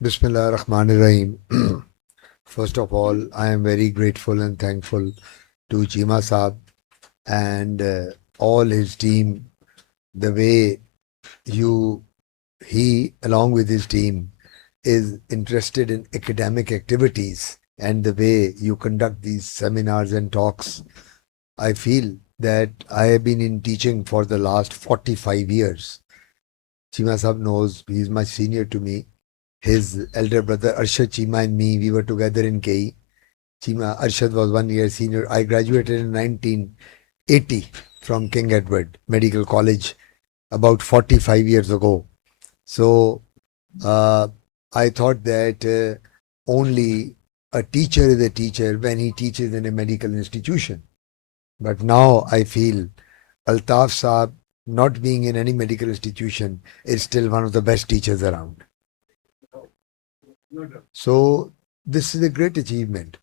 Bismillah ar-Rahman ar-Rahim. First of all, I am very grateful and thankful to Chima Saab and all his team. The way you, he, along with his team, is interested in academic activities and the way you conduct these seminars and talks. I feel that I have been in teaching for the last 45 years. Chima Saab knows he is much senior to me. His elder brother Arshad Chima and me, we were together in KE. Chima, Arshad was 1 year senior. I graduated in 1980 from King Edward Medical College about 45 years ago. So uh, I thought that only a teacher is a teacher when he teaches in a medical institution. But now I feel Altaf Saab, not being in any medical institution, is still one of the best teachers around. So this is a great achievement.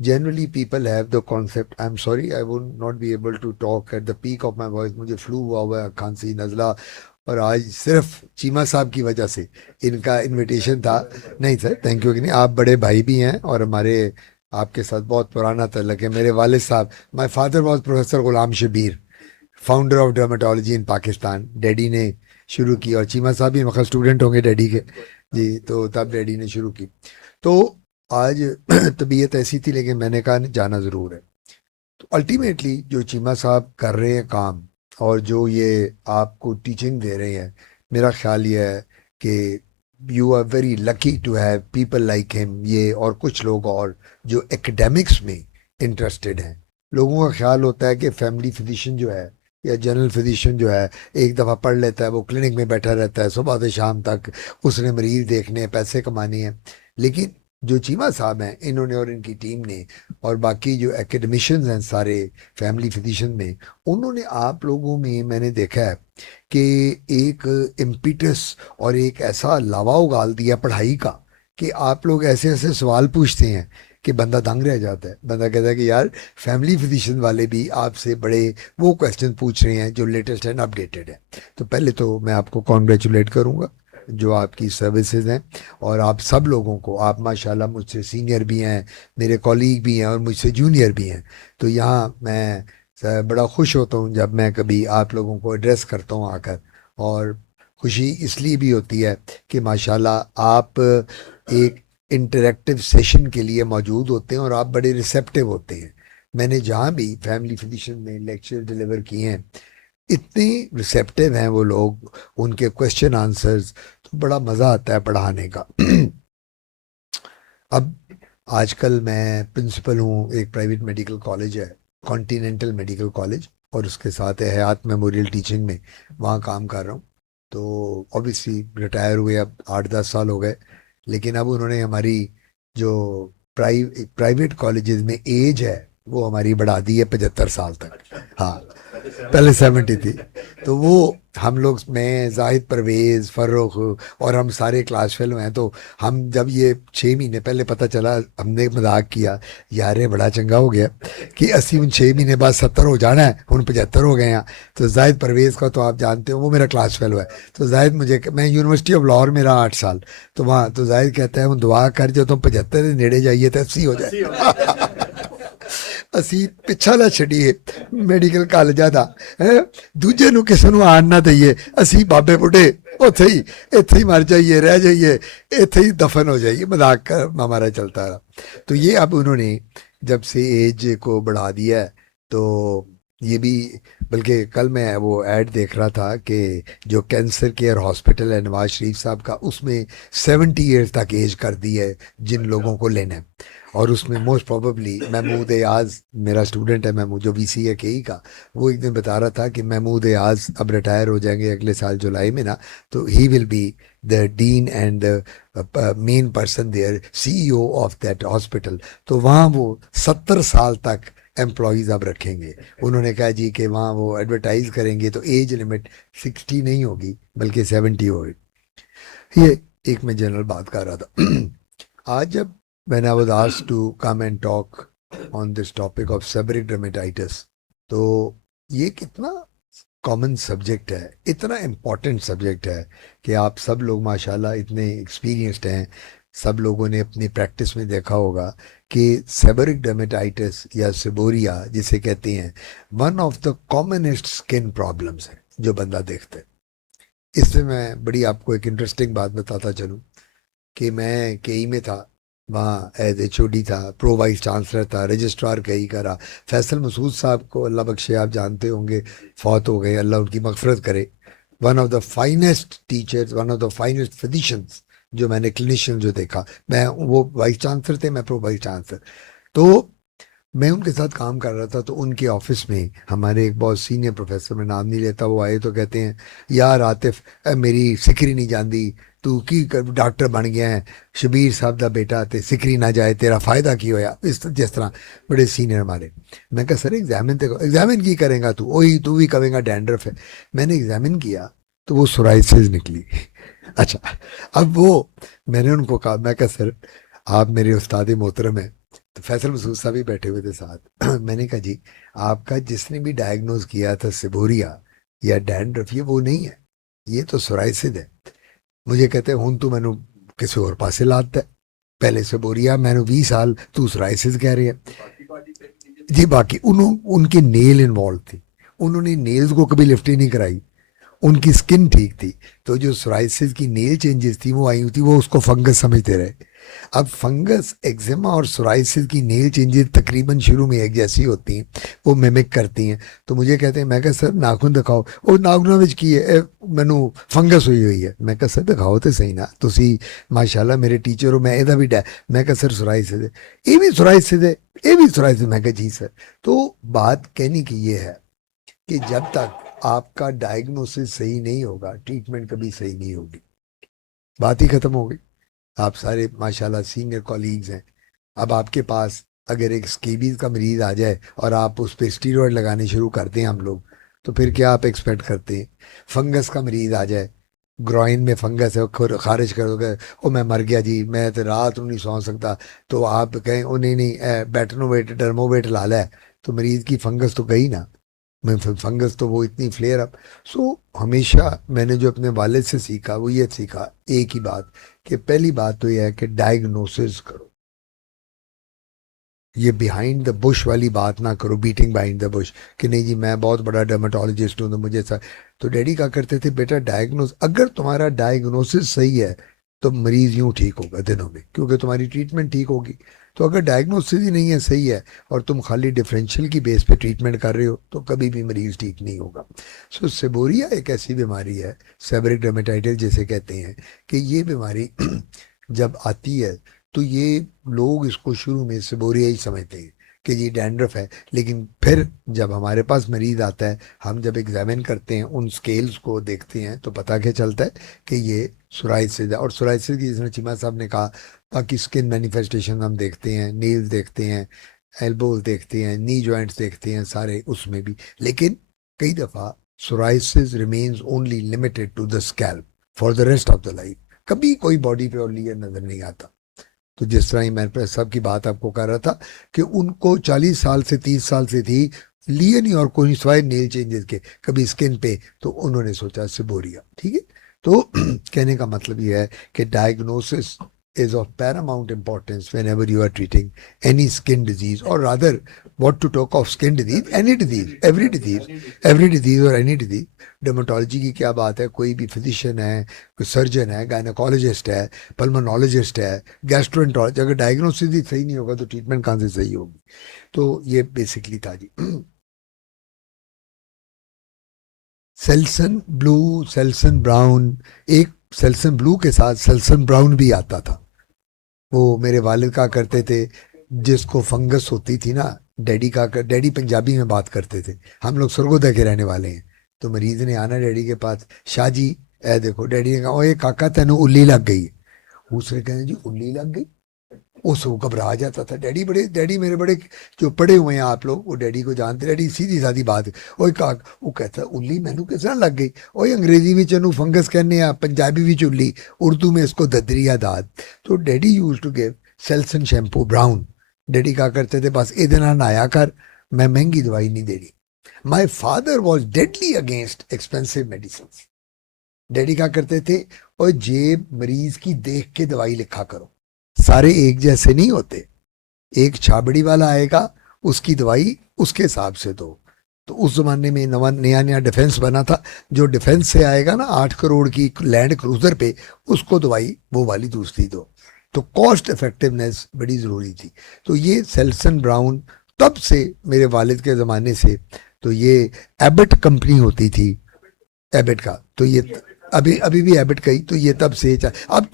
Generally, people have the concept. I'm sorry, I would not be able to talk at the peak of my voice. मुझे flu हुआ है, खांसी नज़ला, और आज सिर्फ चीमा साहब की वजह से इनका इनविटेशन था. नहीं सर, थैंक यू कि नहीं, आप बड़े भाई भी हैं और हमारे आपके साथ बहुत पुराना तल्लक है. मेरे वालिद साहब, my father was professor Ghulam Shabbir, founder of dermatology in Pakistan. Daddy ने शुरू की और चीमा साहब भी मतलब स्टूडेंट होंगे डैडी के. जी, तो तब डैडी ने शुरू की. तो आज तबीयत ऐसी थी लेकिन मैंने कहा जाना ज़रूर है. तो अल्टीमेटली जो चीमा साहब कर रहे हैं काम और जो ये आपको टीचिंग दे रहे हैं, मेरा ख्याल ये है कि you are very lucky to have people like him, ये और कुछ लोग और जो एकेडमिक्स में इंटरेस्टेड हैं. लोगों का ख्याल होता है कि फैमिली फिजिशियन जो है या जनरल फिजिशियन जो है, एक दफ़ा पढ़ लेता है, वो क्लिनिक में बैठा रहता है सुबह से शाम तक, उसने मरीज देखने हैं, पैसे कमाने हैं. लेकिन जो चीमा साहब हैं, इन्होंने और इनकी टीम ने और बाकी जो एकेडमिशियंस हैं सारे फैमिली फिजिशियन में, उन्होंने आप लोगों में मैंने देखा है कि एक इम्पिटस और एक ऐसा लावा उगाल दिया पढ़ाई का कि आप लोग ऐसे ऐसे सवाल पूछते हैं कि बंदा दंग रह जाता है. बंदा कहता है कि यार फैमिली फिजिशियन वाले भी आपसे बड़े वो क्वेश्चन पूछ रहे हैं जो लेटेस्ट एंड अपडेटेड है. तो पहले तो मैं आपको कॉन्ग्रेचुलेट करूंगा जो आपकी सर्विसेज हैं, और आप सब लोगों को, आप माशाल्लाह मुझसे सीनियर भी हैं, मेरे कॉलीग भी हैं और मुझसे जूनियर भी हैं. तो यहाँ मैं बड़ा खुश होता हूँ जब मैं कभी आप लोगों को एड्रेस करता हूँ आकर. और खुशी इसलिए भी होती है कि माशाल्लाह आप एक इंटरेक्टिव सेशन के लिए मौजूद होते हैं और आप बड़े रिसेप्टिव होते हैं. मैंने जहाँ भी फैमिली फिजिशियन में लेक्चर डिलीवर किए हैं, इतने रिसेप्टिव हैं वो लोग, उनके क्वेश्चन आंसर्स, तो बड़ा मज़ा आता है पढ़ाने का. अब आजकल मैं प्रिंसिपल हूँ, एक प्राइवेट मेडिकल कॉलेज है, कॉन्टिनेंटल मेडिकल कॉलेज, और उसके साथ है हयात मेमोरियल टीचिंग में, वहाँ काम कर रहा हूँ. तो ऑब्वियसली रिटायर हुए अब 8-10 साल हो गए. लेकिन अब उन्होंने हमारी जो प्राइवेट कॉलेजेस में एज है वो हमारी बढ़ा दी है 75 साल तक. हाँ, पहले 70 थी. तो वो हम लोग, मैं, जाहिद परवेज, फर्रुख और हम सारे क्लास फेलो हैं. तो हम जब ये 6 महीने पहले पता चला, हमने मजाक किया, यार ये बड़ा चंगा हो गया कि असी उन 6 महीने बाद 70 हो जाना है, उन 75 हो गए हैं. तो जाहिद परवेज का तो आप जानते हो, वो मेरा क्लास फेलो है. तो जाहिद मुझे, मैं यूनिवर्सिटी ऑफ लाहौर में रहा 8 साल, तो वहाँ तो जाहिद कहता है वो दुआ कर जो तुम 75 के नेड़े जाइए तो 80 हो जाए. ਅਸੀਂ ਪਿੱਛਾ ਨਾ ਛੱਡੀਏ ਮੈਡੀਕਲ ਕਾਲਜਾਂ ਦਾ, ਹੈ ਦੂਜੇ ਨੂੰ ਕਿਸੇ ਨੂੰ ਆਣ ਨਾ ਦਈਏ, ਅਸੀਂ ਬਾਬੇ ਬੁੱਢੇ ਉੱਥੇ ਹੀ ਇੱਥੇ ही मर जाइए, रह जाइए, ਇੱਥੇ ही दफन हो जाइए. मजाक का हमारा चलता रहा. तो ये अब उन्होंने जब से एज को बढ़ा दिया है, तो ये भी, बल्कि कल मैं वो ऐड देख रहा था कि जो कैंसर केयर हॉस्पिटल है नवाज शरीफ साहब का, उसमें 70 ईयर्स तक एज कर दी है जिन लोगों को लेना है. और उसमें मोस्ट प्रोबेबली महमूद एयाज, मेरा स्टूडेंट है महमूद, जो वीसी है केई का, वो एक दिन बता रहा था कि महमूद एयाज अब रिटायर हो जाएंगे अगले साल जुलाई में ना, तो he will be the dean and main person there, CEO of that hospital. तो वहाँ वो 70 साल तक एम्प्लॉयज़ अब रखेंगे. उन्होंने कहा जी कि वहाँ वो एडवर्टाइज करेंगे तो एज लिमिट 60 नहीं होगी बल्कि 70 होगी. ये एक मैं जनरल बात कर रहा था. आज जब when I was asked to come and talk on this topic of seborrheic dermatitis, तो ये कितना कॉमन सब्जेक्ट है, इतना इम्पोर्टेंट सब्जेक्ट है कि आप सब लोग माशाल्लाह इतने एक्सपीरियंस्ड हैं, सब लोगों ने अपनी प्रैक्टिस में देखा होगा कि सेबोरिक डर्मेटाइटिस या सेबोरिया जिसे कहते हैं, one of the commonest skin problems है जो बंदा देखता है। इससे मैं बड़ी आपको एक इंटरेस्टिंग बात बताता चलूं कि मैं केई में था, वहाँ एज एचओडी था, प्रो वाइस चांसलर था, रजिस्ट्रार कई करा। फैसल मसूद साहब को अल्लाह बख्शे, आप जानते होंगे, फौत हो गए, अल्लाह उनकी मगफरत करे। One of the finest teachers, one of the finest physicians जो मैंने क्लिनिशियन जो देखा, मैं वो वाइस चांसलर थे, मैं प्रो वाइस चांसलर। तो मैं उनके साथ काम कर रहा था, तो उनके ऑफिस में हमारे एक बहुत सीनियर प्रोफेसर, में नाम नहीं लेता, वो आए तो कहते हैं, यार आतिफ मेरी सिकरी नहीं जानती, तू की डॉक्टर बन गया है, शबीर साहब का बेटा, ते सिकरी ना जाए, तेरा फायदा की होया, इस जिस तरह बड़े सीनियर हमारे। मैं कहा सर एग्जामिन ते एग्जामिन की करेगा तू, वही तू भी कहेगा डैंड्रफ है। मैंने एग्जामिन किया तो वो सोराइसिस निकली। अच्छा, अब वो मैंने उनको कहा, मैं कहा सर आप मेरे उस्ताद मोहतरम हैं। तो फैसल मसूद साहब भी बैठे हुए थे साथ। मैंने कहा जी, आपका जिसने भी डायग्नोज किया था सिबोरिया या डैंड्रफ, ये वो नहीं है, ये तो सोराइसिस है। मुझे कहते हूं तू मैनू किसी और पासे लाता है, पहले सिबोरिया मैनू 20 साल, तू सोराइसिस कह रही है। जी बाकी उनकी नेल इन्वॉल्व थी, उन्होंने नेल्स को कभी लिफ्ट ही नहीं कराई, उनकी स्किन ठीक थी, तो जो सोराइसिस की नेल चेंजेस थी वो आई हुई थी, वो उसको फंगस समझते रहे। अब फंगस, एक्जिमा और सोराइसिस की नेल चेंजेस तकरीबन शुरू में एक जैसी होती हैं, वो मिमिक करती हैं। तो मुझे कहते हैं, मैं कहा सर नाखून दिखाओ, वो नाखून विच की है, मैनू फंगस हुई हुई है। मैं कहा सर दिखाओ तो सही ना, तुसी माशाल्लाह मेरे टीचर हो, मैं ਇਹਦਾ भी मैं कहा सर सोराइसिस है, ये भी सोराइसिस है, ये भी सोराइसिस। मैं कहा जी सर। तो बात कहने की ये है कि जब तक आपका डायग्नोसिस सही नहीं होगा, ट्रीटमेंट कभी सही नहीं होगी, बात ही खत्म हो गई। आप सारे माशाल्लाह सीनियर कॉलीग्स हैं, अब आपके पास अगर एक स्कीबीज का मरीज आ जाए और आप उस पर स्टीरॉयड लगाने शुरू करते हैं हम लोग, तो फिर क्या आप एक्सपेक्ट करते हैं? फंगस का मरीज आ जाए, ग्रॉइन में फंगस है, खारिज कर दोगे, ओ मैं मर गया जी, मैं तो रात को नहीं सौ सकता, तो आप कहें ओ नहीं नहीं बेटनोवेट डर्मोवेट ला ला है, तो मरीज की फंगस तो गई ना। मैं फंगस तो वो इतनी फ्लेयर अप। सो हमेशा मैंने जो अपने वालिद से सीखा वो ये सीखा, एक ही बात, कि पहली बात तो ये है कि डायग्नोसिस करो, ये बिहाइंड द बुश वाली बात ना करो, बीटिंग बिहाइंड द बुश कि नहीं जी मैं बहुत बड़ा डर्मेटोलॉजिस्ट हूँ तो मुझे सा। तो डैडी क्या करते थे, बेटा डायग्नोस, अगर तुम्हारा डायग्नोसिस सही है तो मरीज यूं ठीक होगा दिनों में, क्योंकि तुम्हारी ट्रीटमेंट ठीक होगी। तो अगर डायग्नोसिस ही नहीं है, सही है, और तुम खाली डिफरेंशियल की बेस पे ट्रीटमेंट कर रहे हो, तो कभी भी मरीज ठीक नहीं होगा। सो सेबोरिया एक ऐसी बीमारी है, सेबरिक डर्मेटाइटिस जिसे कहते हैं, कि ये बीमारी जब आती है तो ये लोग इसको शुरू में सेबोरिया ही समझते हैं कि ये डैंड्रफ है, लेकिन फिर जब हमारे पास मरीज आता है, हम जब एग्जामिन करते हैं, उन स्केल्स को देखते हैं, तो पता क्या चलता है कि ये सोराइसिस है। और सोराइसिस की, जिसने चीमा साहब ने कहा, बाकी स्किन मैनिफेस्टेशन हम देखते हैं, नील्स देखते हैं, एल्बोज देखते हैं, नी जॉइंट्स देखते हैं, सारे उसमें भी। लेकिन कई दफ़ा psoriasis remains only limited to the scalp for the rest of the life, कभी कोई बॉडी पे और लेयर नजर नहीं आता। तो जिस तरह ही मैं सब की बात आपको कर रहा था कि उनको 40 साल से 30 साल से थी, लिए नहीं और कोई स्वाय नेल चेंजेस के, कभी स्किन पे, तो उन्होंने सोचा सिबोरिया, ठीक है। तो कहने का मतलब ये है कि diagnosis is of paramount importance whenever you are treating any skin disease, or rather what to talk of skin disease, any disease, every disease or any disease। Dermatology की क्या बात है, कोई भी फिजिशियन है, कोई सर्जन है, गायनेकोलॉजिस्ट है, पल्मोनोलॉजिस्ट है, गैस्ट्रोएंटरोलॉजिस्ट, अगर डायग्नोसिस ही सही नहीं होगा तो ट्रीटमेंट कहाँ से सही होगी। तो ये बेसिकली था जी। सेल्सन ब्लू, सेल्सन ब्राउन, एक सेल्सन ब्लू के साथ सेल्सन ब्राउन भी आता था। वो मेरे वालिद का करते थे, जिसको फंगस होती थी ना, डैडी पंजाबी में बात करते थे, हम लोग सरगोदा के रहने वाले हैं। तो मरीज ने आना डैडी के पास, शाह जी ए देखो, डैडी ने कहा ओए काका तेनू उल्ली लग गई है। उसने कहना जी उल्ली लग गई, उस वो घबरा जाता था। डैडी मेरे बड़े जो पढ़े हुए हैं आप लोग, वो डैडी को जानते, डैडी सीधी सादी बात है, ओए काक, वो कहता उल्ली मैनू किस तरह लग गई, ओए अंग्रेजी में चनू फंगस कहने आ, पंजाबी में उल्ली, उर्दू में इसको ददरिया दाद। तो daddy used to give Selsun shampoo brown. Daddy क्या करते थे, बस ए दिन नहाया कर, मैं महंगी दवाई नहीं देनी, my father was deadly against expensive medicine. Daddy क्या करते थे, और जे मरीज की देख के दवाई लिखा करो, सारे एक जैसे नहीं होते, एक छाबड़ी वाला आएगा, उसकी दवाई उसके हिसाब से दो। तो उस जमाने में नवा नया नया डिफेंस बना था, जो डिफेंस से आएगा ना 8 करोड़ की लैंड क्रूजर पे, उसको दवाई वो वाली दूसरी दो। तो कॉस्ट इफेक्टिवनेस बड़ी जरूरी थी। तो ये सेल्सन ब्राउन तब से, मेरे वालिद के ज़माने से, तो ये एबट कंपनी होती थी, एबट का, तो ये अभी अभी भी एबट का ही, तो ये तब से अब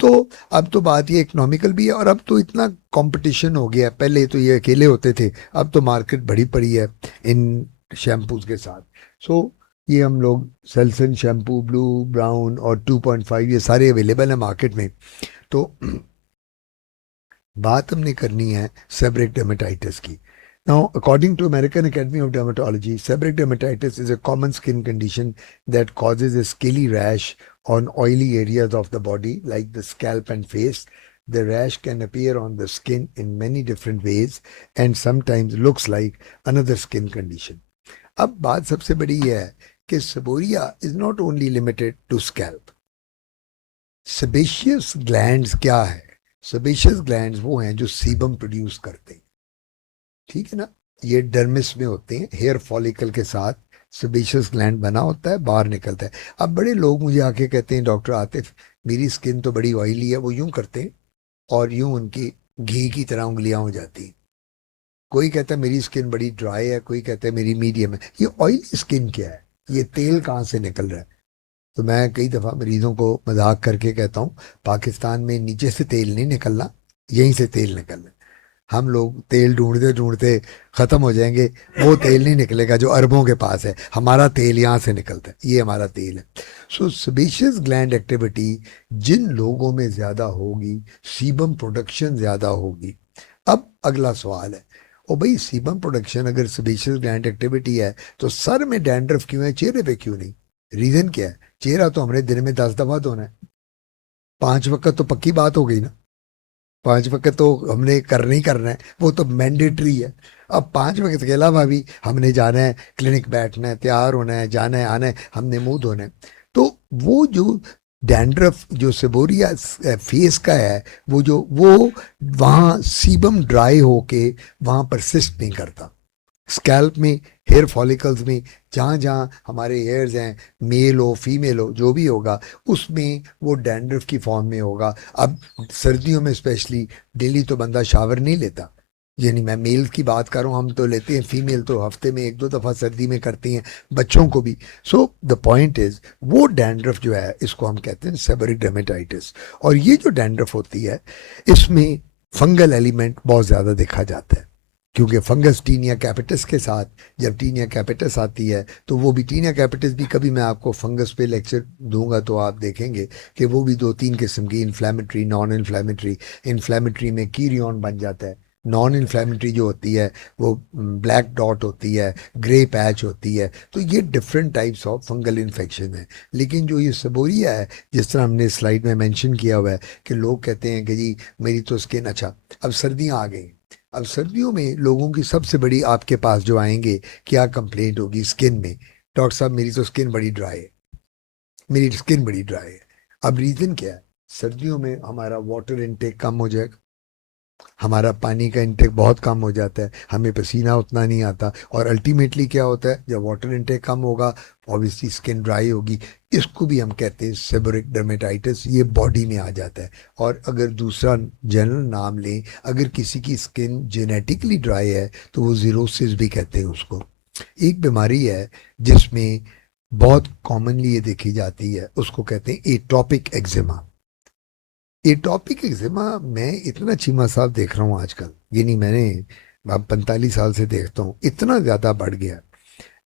तो बात ये इकोनॉमिकल भी है, और अब तो इतना कंपटीशन हो गया है। पहले तो ये अकेले होते थे, अब तो मार्केट बड़ी पड़ी है इन शैम्पूज के साथ। सो ये हम लोग सेल्सन शैम्पू, ब्लू, ब्राउन और 2.5, ये सारे अवेलेबल है मार्केट में। तो बात हमने करनी है सेबरिक डर्मेटाइटिस की। Now, according to American Academy of Dermatology, seborrheic dermatitis is a common skin condition that causes a scaly rash on oily areas of the body, like the scalp and face. The rash can appear on the skin in many different ways and sometimes looks like another skin condition. अब बात सबसे बड़ी यह है कि seborrhea is not only limited to scalp. Sebaceous glands क्या है? Sebaceous glands वो हैं जो सीबम प्रोड्यूस करते हैं, ठीक है ना। ये डर्मिस में होते हैं, हेयर फॉलिकल के साथ सेबेशियस ग्लैंड बना होता है, बाहर निकलता है। अब बड़े लोग मुझे आके कहते हैं, डॉक्टर आतिफ मेरी स्किन तो बड़ी ऑयली है, वो यूं करते हैं और यूं उनकी घी की तरह उंगलियां हो जाती हैं। कोई कहता है मेरी स्किन बड़ी ड्राई है, कोई कहता है मेरी मीडियम है। ये ऑयली स्किन क्या है, ये तेल कहाँ से निकल रहा है? तो मैं कई दफ़ा मरीजों को मजाक करके कहता हूँ, पाकिस्तान में नीचे से तेल नहीं निकलना, यहीं से तेल निकलना। हम लोग तेल ढूंढते ढूंढते खत्म हो जाएंगे, वो तेल नहीं निकलेगा जो अरबों के पास है। हमारा तेल यहाँ से निकलता है, ये हमारा तेल है। सो सेबेशियस ग्लैंड एक्टिविटी जिन लोगों में ज्यादा होगी, सीबम प्रोडक्शन ज्यादा होगी। अब अगला सवाल है, ओ भाई सीबम प्रोडक्शन अगर सेबेशियस ग्लैंड एक्टिविटी है, तो सर में डैंड्रफ क्यों है, चेहरे पे क्यों नहीं? रीजन क्या है? चेहरा तो हमने दिन में 10 दफा धोना है, 5 वक्त तो पक्की बात हो गई ना, 5 वक्त तो हमने करना ही करना है, वो तो मैंडेटरी है। अब 5 वक्त के अलावा भी हमने जाना है, क्लिनिक बैठना है, तैयार होना है, जाना है, आना है, हमने मुंह धोना है। तो वो जो डैंड्रफ जो सेबोरिया फेस का है, वो वहाँ सीबम ड्राई होके वहाँ परसिस्ट नहीं करता। स्कैल्प में, हेयर फॉलिकल्स में, जहाँ जहाँ हमारे हेयर्स हैं, मेल हो फीमेल हो जो भी होगा, उसमें वो डैंड्रफ की फॉर्म में होगा। अब सर्दियों में स्पेशली डेली तो बंदा शावर नहीं लेता, यानी मैं मेल की बात कर रहा हूँ, हम तो लेते हैं, फीमेल तो हफ्ते में 1-2 दफ़ा सर्दी में करती हैं, बच्चों को भी। सो द पॉइंट इज, वो डैंड्रफ जो है इसको हम कहते हैं सेबरिक डर्मेटाइटिस। और ये जो डैंड्रफ होती है, इसमें फंगल एलिमेंट बहुत ज़्यादा देखा जाता है, क्योंकि फंगस टीनिया कैपिटस के साथ, जब टीनिया कैपिटस आती है तो वो भी, टीनिया कैपिटस भी कभी मैं आपको फंगस पे लेक्चर दूंगा तो आप देखेंगे कि वो भी 2-3 किस्म की, इन्फ्लेमेटरी, नॉन इन्फ्लेमेटरी। इन्फ्लेमेटरी में कीरियन बन जाता है, नॉन इन्फ्लेमेटरी जो होती है वो ब्लैक डॉट होती है, ग्रे पैच होती है। तो ये different types of fungal infection है। लेकिन जो ये सबोरिया है, जिस तरह हमने स्लाइड में मेंशन किया हुआ है कि लोग कहते हैं कि जी मेरी तो स्किन, अच्छा अब सर्दियाँ आ गई, अब सर्दियों में लोगों की सबसे बड़ी, आपके पास जो आएंगे, क्या कंप्लेंट होगी स्किन में? डॉक्टर साहब मेरी तो स्किन बड़ी ड्राई है, मेरी स्किन बड़ी ड्राई है। अब रीजन क्या है? सर्दियों में हमारा वाटर इनटेक कम हो जाएगा, हमारा पानी का इंटेक बहुत कम हो जाता है, हमें पसीना उतना नहीं आता, और अल्टीमेटली क्या होता है, जब वाटर इंटेक कम होगा ऑब्वियसली स्किन ड्राई होगी। इसको भी हम कहते हैं सेबोरिक डर्मेटाइटिस, ये बॉडी में आ जाता है। और अगर दूसरा जनरल नाम लें, अगर किसी की स्किन जेनेटिकली ड्राई है तो वो जीरोसिस भी कहते हैं उसको। एक बीमारी है जिसमें बहुत कॉमनली ये देखी जाती है, उसको कहते हैं एटॉपिक एक्जिमा। एटॉपिक एक्जिमा मैं इतना चीमा साहब देख रहा हूँ आजकल, ये नहीं, मैंने अब 45 साल से देखता हूँ, इतना ज़्यादा बढ़ गया।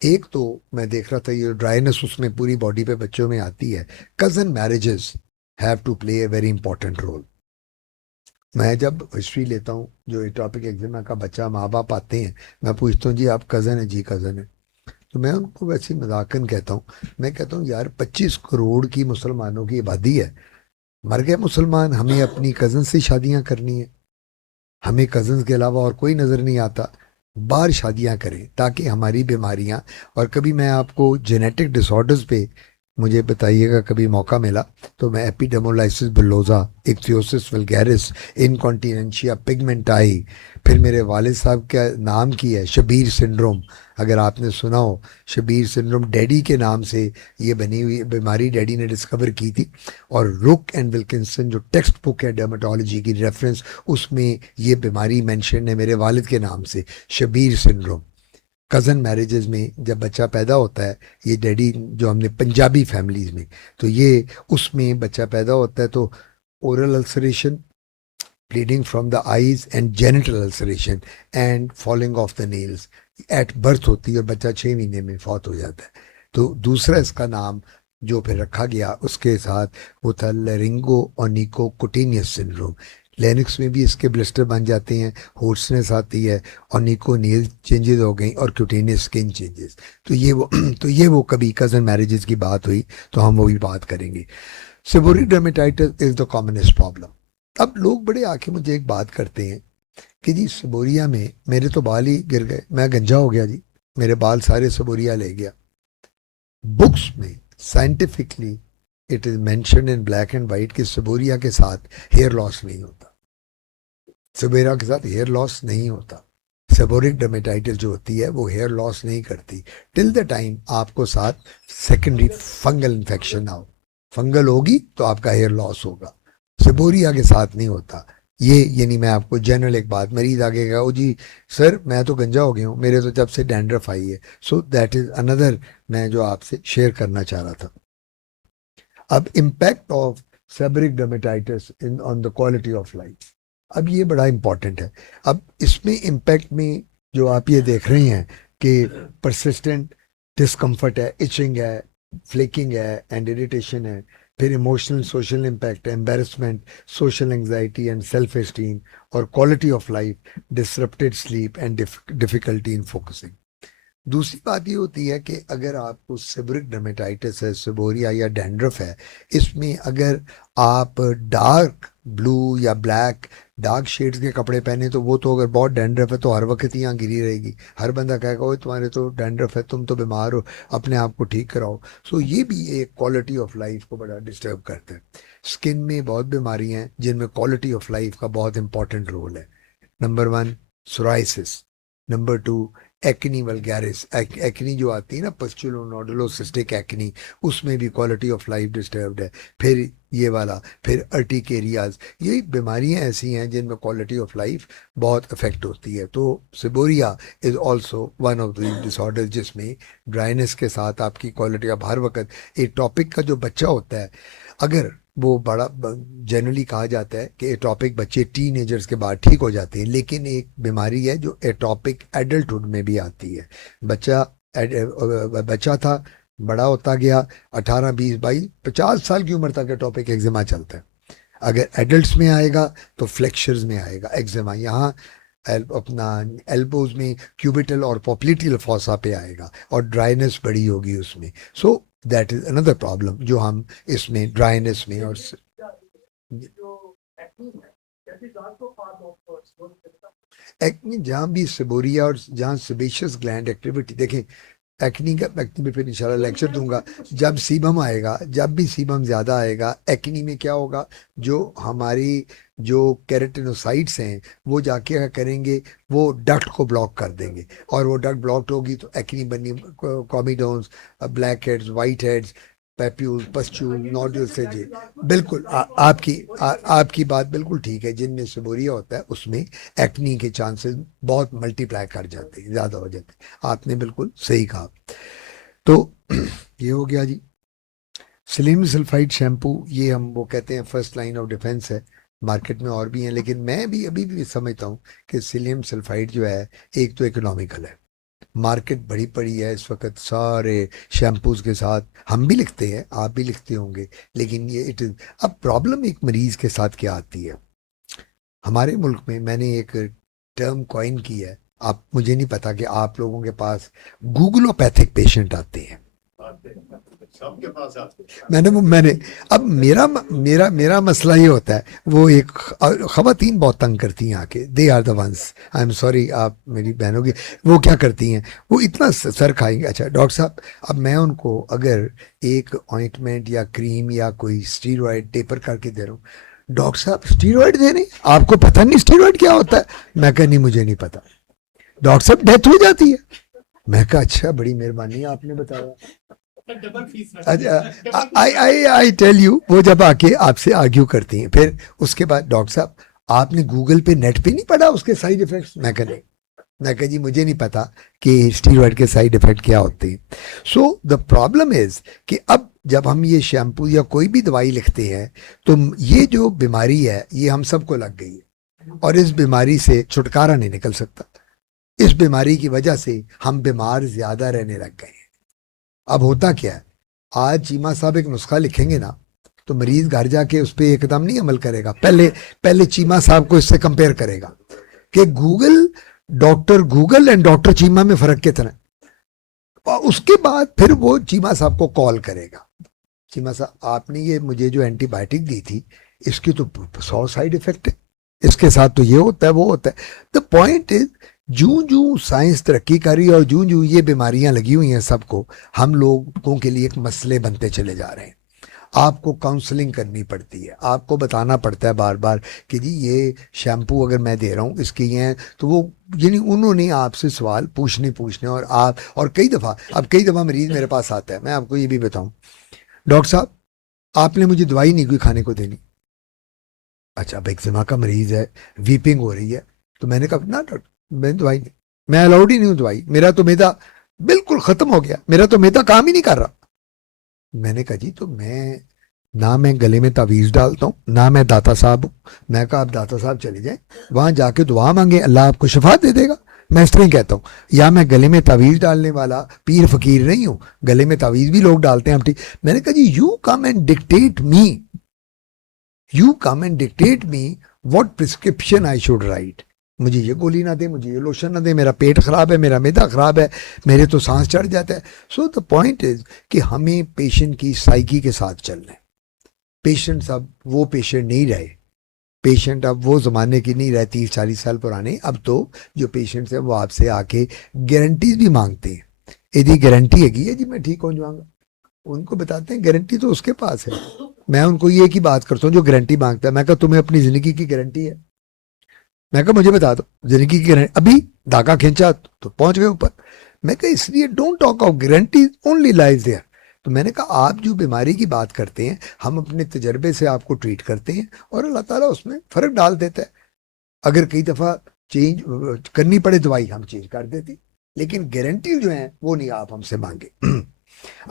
एक तो मैं देख रहा था ये ड्राइनेस उसमें पूरी बॉडी पे बच्चों में आती है। Cousin marriages have to play a very important role. मैं जब हिस्ट्री लेता हूँ, जो एटॉपिक एक्जिमा का बच्चा, माँ बाप आते हैं, मैं पूछता हूँ जी आप कज़न है? जी कज़न है। तो मैं उनको वैसे ही मजाकन कहता हूँ, मैं कहता हूँ यार 25 करोड़ की मुसलमानों की आबादी है, मर गए मुसलमान, हमें अपनी कज़न से शादियां करनी है, हमें कज़न्स के अलावा और कोई नज़र नहीं आता। बार शादियां करें ताकि हमारी बीमारियां, और कभी मैं आपको जेनेटिक डिसऑर्डर्स पे मुझे बताइएगा, कभी मौका मिला तो मैं एपिडेमोलाइसिस बुल्लोजा, इक्थियोसिस वल्गैरिस, इनकॉन्टिनेंशिया पिगमेंटाई, फिर मेरे वालिद साहब का नाम की है शबीर सिंड्रोम, अगर आपने सुना हो शबीर सिंड्रोम, डैडी के नाम से ये बनी हुई बीमारी डैडी ने डिस्कवर की थी। और रुक एंड विल्किंसन जो टेक्स्ट बुक है डर्मेटोलॉजी की रेफरेंस, उसमें ये बीमारी मेंशन है मेरे वालिद के नाम से, शबीर सिंड्रोम। कज़न मैरिजेस में जब बच्चा पैदा होता है, ये डैडी जो हमने पंजाबी फैमिलीज में, तो ये उसमें बच्चा पैदा होता है तो oral ulceration, bleeding from the eyes and genital ulceration and falling off the nails at birth होती है, और बच्चा 6 महीने में फौत हो जाता है। तो दूसरा इसका नाम जो फिर रखा गया उसके साथ वो था लेरिंगो ओनिको कुटिनियस सिंड्रोम। लेनिक्स में भी इसके ब्लिस्टर बन जाते हैं, होर्सनेस आती है, ओनिको नील चेंजेस हो गई और क्यूटेनियस स्किन चेंजेस। तो ये वो तो ये वो कभी कजन मैरिजेस की बात हुई तो हम वो भी बात करेंगे। Seborrheic dermatitis is the commonest problem. अब लोग बड़े आके मुझे एक बात करते हैं कि जी सबोरिया में मेरे तो बाल ही गिर गए, मैं गंजा हो गया जी, मेरे बाल सारे सबोरिया ले गया। बुक्स में scientifically it is mention in black and white कि सबोरिया के साथ हेयर लॉस नहीं होता, सबोरिया के साथ हेयर लॉस नहीं होता। सेबोरिक डर्मेटाइटिस जो होती है वो हेयर लॉस नहीं करती टिल द टाइम आपको साथ सेकेंडरी फंगल इन्फेक्शन ना हो। फंगल होगी तो आपका हेयर लॉस होगा, सेबोरिया के साथ नहीं होता। ये यानी मैं आपको जनरल एक बात, मरीज आगे गया ओ जी सर मैं तो गंजा हो गया हूँ, मेरे तो जब से डैंड्रफ आई है। सो दैट इज अनदर मैं जो आपसे शेयर करना चाह रहा था। अब impact of सेबरिक dermatitis in on the quality of life, अब ये बड़ा इंपॉर्टेंट है। अब इसमें इम्पैक्ट में जो आप ये देख रहे हैं कि परसिस्टेंट डिस्कम्फर्ट है, इचिंग है, फ्लेकिंग है एंड इरिटेशन है, फिर इमोशनल सोशल इम्पैक्ट है, embarrassment, social anxiety and self esteem, और quality of life, disrupted sleep and difficulty in focusing. दूसरी बात ये होती है कि अगर आपको सेबरिक डर्मेटाइटिस है, सेबोरिया या डैंड्रफ है, इसमें अगर आप डार्क ब्लू या ब्लैक डार्क शेड्स के कपड़े पहने तो वो तो, अगर बहुत डैंड्रफ है तो हर वक्त ही यहाँ गिरी रहेगी, हर बंदा कहेगा ओए तुम्हारे तो डैंड्रफ है, तुम तो बीमार हो, अपने आप को ठीक कराओ। सो ये भी एक क्वालिटी ऑफ लाइफ को बड़ा डिस्टर्ब करता है। स्किन में बहुत बीमारियां हैं जिनमें क्वालिटी ऑफ लाइफ का बहुत इंपॉर्टेंट रोल है। Number 1 psoriasis, number 2 acne vulgaris, acne जो आती है ना पस्चुलो नोडुलो सिस्टिक एक्नी, उसमें भी क्वालिटी ऑफ लाइफ डिस्टर्ब्ड है। फिर ये वाला, फिर अर्टिकेरियाज, ये बीमारियां ऐसी हैं जिनमें क्वालिटी ऑफ लाइफ बहुत अफेक्ट होती है। तो seborrhoea is also one of the disorder जिसमें ड्राइनेस के साथ आपकी क्वालिटी ऑफ, हर वक्त एक टॉपिक का जो बच्चा होता है, अगर वो बड़ा, जनरली कहा जाता है कि एटॉपिक बच्चे टीनेजर्स के बाद ठीक हो जाते हैं, लेकिन एक बीमारी है जो एटॉपिक एडल्टहुड में भी आती है। बच्चा बच्चा था, बड़ा होता गया, 18 20 22 50 साल की उम्र तक एटॉपिक एक्जिमा चलता है। अगर एडल्ट्स में आएगा तो फ्लेक्चर्स में आएगा एक्जिमा, यहाँ अपना एल्बोज में क्यूबिटल और पॉप्लिटियल फॉसा पे आएगा, और ड्राइनेस बड़ी होगी उसमें। So that is another problem जो हम इसमें ड्राइनेस में और एक्ने, जहाँ भी सिबोरिया और जहाँ सेबेशियस ग्लैंड एक्टिविटी देखें, एक्नी का एक्नी में फिर इंशाल्लाह लेक्चर दूंगा। जब सीबम आएगा, जब भी सीबम ज्यादा आएगा, एक्नी में क्या होगा, जो हमारी जो केराटिनोसाइट्स हैं वो जाके क्या करेंगे, वो डक्ट को ब्लॉक कर देंगे, और वो डक्ट ब्लॉक्ड होगी तो एक्नी बनी, comedones, black heads, white heads, papule, pustule, nodule से जी। बिल्कुल आपकी बात बिल्कुल ठीक है, जिनमें सिबोरिया होता है उसमें एक्नी के चांसेस बहुत मल्टीप्लाई कर जाते हैं, ज्यादा हो जाते हैं। आपने बिल्कुल सही कहा। तो ये हो गया जी सिलिकॉन सल्फाइड शैम्पू, ये हम वो कहते हैं फर्स्ट लाइन ऑफ डिफेंस है। मार्केट में और भी हैं, लेकिन मैं भी अभी भी समझता हूँ कि सिलिकॉन सल्फाइड जो है एक तो इकोनॉमिकल है, मार्केट बड़ी पड़ी है इस वक्त सारे शैम्पूज के साथ, हम भी लिखते हैं, आप भी लिखते होंगे, लेकिन ये इट इज। अब प्रॉब्लम एक मरीज के साथ क्या आती है, हमारे मुल्क में मैंने एक टर्म कॉइन की है, आप, मुझे नहीं पता कि आप लोगों के पास गूगलोपैथिक पेशेंट आते हैं। मैंने अब मेरा मसला ये होता है, वो एक खवातीन बहुत तंग करती हैं आके, they are the ones, I am sorry, आप मेरी बहनों की, वो क्या करती हैं, वो इतना सर खाएंगे। अच्छा डॉक्टर साहब, अब मैं उनको अगर एक ऑइंटमेंट या क्रीम या कोई स्टीरॉयड टेपर करके दे रहा हूँ, डॉक्टर साहब स्टीरॉयड दे रहे हैं, आपको पता नहीं स्टीरॉयड क्या होता है? मैं कहा नहीं, मुझे नहीं पता। डॉक्टर साहब डेथ हो जाती है। मैं कहा अच्छा, बड़ी मेहरबानी आपने बताया। अच्छा, आई टेल यू, वो जब आके आपसे आर्ग्यू करती हैं, फिर उसके बाद डॉक्टर साहब आपने गूगल पे नेट पे नहीं पढ़ा उसके साइड इफेक्ट्स? मैं कहा नहीं। मैं कहा जी मुझे नहीं पता कि स्टीरॉयड के साइड इफेक्ट क्या होते हैं। सो द प्रॉब्लम इज कि अब जब हम ये शैम्पू या कोई भी दवाई लिखते हैं, तो ये जो बीमारी है ये हम सबको लग गई है, और इस बीमारी से छुटकारा नहीं निकल सकता। इस बीमारी की वजह से हम बीमार ज्यादा रहने लग गए हैं। अब होता क्या है, आज चीमा साहब एक नुस्खा लिखेंगे ना, तो मरीज घर जाके उस पर एकदम नहीं अमल करेगा, पहले पहले चीमा साहब को इससे कंपेयर करेगा कि doctor Google and doctor Cheema में फर्क कितना है, और उसके बाद फिर वो चीमा साहब को कॉल करेगा, चीमा साहब आपने ये मुझे जो एंटीबायोटिक दी थी, इसकी तो 100 साइड इफेक्ट है, इसके साथ तो ये होता है वो होता है। द पॉइंट इज, जूं जूं साइंस तरक्की कर रही है और जूं जूं ये बीमारियां लगी हुई हैं सबको, हम लोगों के लिए एक मसले बनते चले जा रहे हैं। आपको काउंसलिंग करनी पड़ती है, आपको बताना पड़ता है बार बार कि जी ये शैम्पू अगर मैं दे रहा हूँ इसके ये हैं, तो वो यानी उन्होंने आपसे सवाल पूछने, और कई दफ़ा मरीज मेरे पास आता है, मैं आपको ये भी बताऊं, डॉक्टर साहब आपने मुझे दवाई नहीं कोई खाने को देनी। अच्छा, अब एक्जिमा का मरीज है, वीपिंग हो रही है, तो मैंने कहा ना डॉक्टर, मैं दवाई नहीं, मैं अलाउड ही नहीं हूँ दवाई, मेरा तो मैदा बिल्कुल खत्म हो गया, मेरा तो मैदा काम ही नहीं कर रहा। मैंने कहा जी, तो मैं गले में तावीज़ डालता हूँ, ना मैं दाता साहब हूँ। मैं कहा आप दाता साहब चले जाएं, वहां जाके दुआ मांगे, अल्लाह आपको शफा दे देगा। मैं इस तरह ही कहता हूँ, या मैं गले में तावीज़ डालने वाला पीर फकीर नहीं हूँ, गले में तावीज़ भी लोग डालते हैं हम, ठीक। मैंने कहा जी, you come and dictate me what prescription I should write. मुझे ये गोली ना दे, मुझे ये लोशन ना दे, मेरा पेट खराब है, मेरा मैदा खराब है, मेरे तो सांस चढ़ जाता है। सो द पॉइंट इज कि हमें पेशेंट की साइकी के साथ चलना है। पेशेंट्स अब वो पेशेंट नहीं रहे, पेशेंट अब वो ज़माने की नहीं रहे 30-40 साल पुराने। अब तो जो पेशेंट्स हैं वो आपसे आके गारंटीज भी मांगते हैं, यदि गारंटी है कि जी मैं ठीक हो जाऊंगा, उनको बताते हैं गारंटी तो उसके पास है। मैं उनको ये की बात करता हूँ जो गारंटी मांगता है, मैं कहा तुम्हें अपनी जिंदगी की गारंटी है? मैं कहा मुझे बता दो जिंदगी की गारंटी, अभी धागा खींचा तो पहुंच गए ऊपर। मैं कहा इसलिए don't talk of guarantee, only lies there. तो मैंने कहा आप जो बीमारी की बात करते हैं, हम अपने तजर्बे से आपको ट्रीट करते हैं और अल्लाह ताला उसमें फ़र्क डाल देता है। अगर कई दफ़ा चेंज करनी पड़े दवाई हम चेंज कर देते, लेकिन गारंटी जो है वो नहीं आप हमसे मांगे।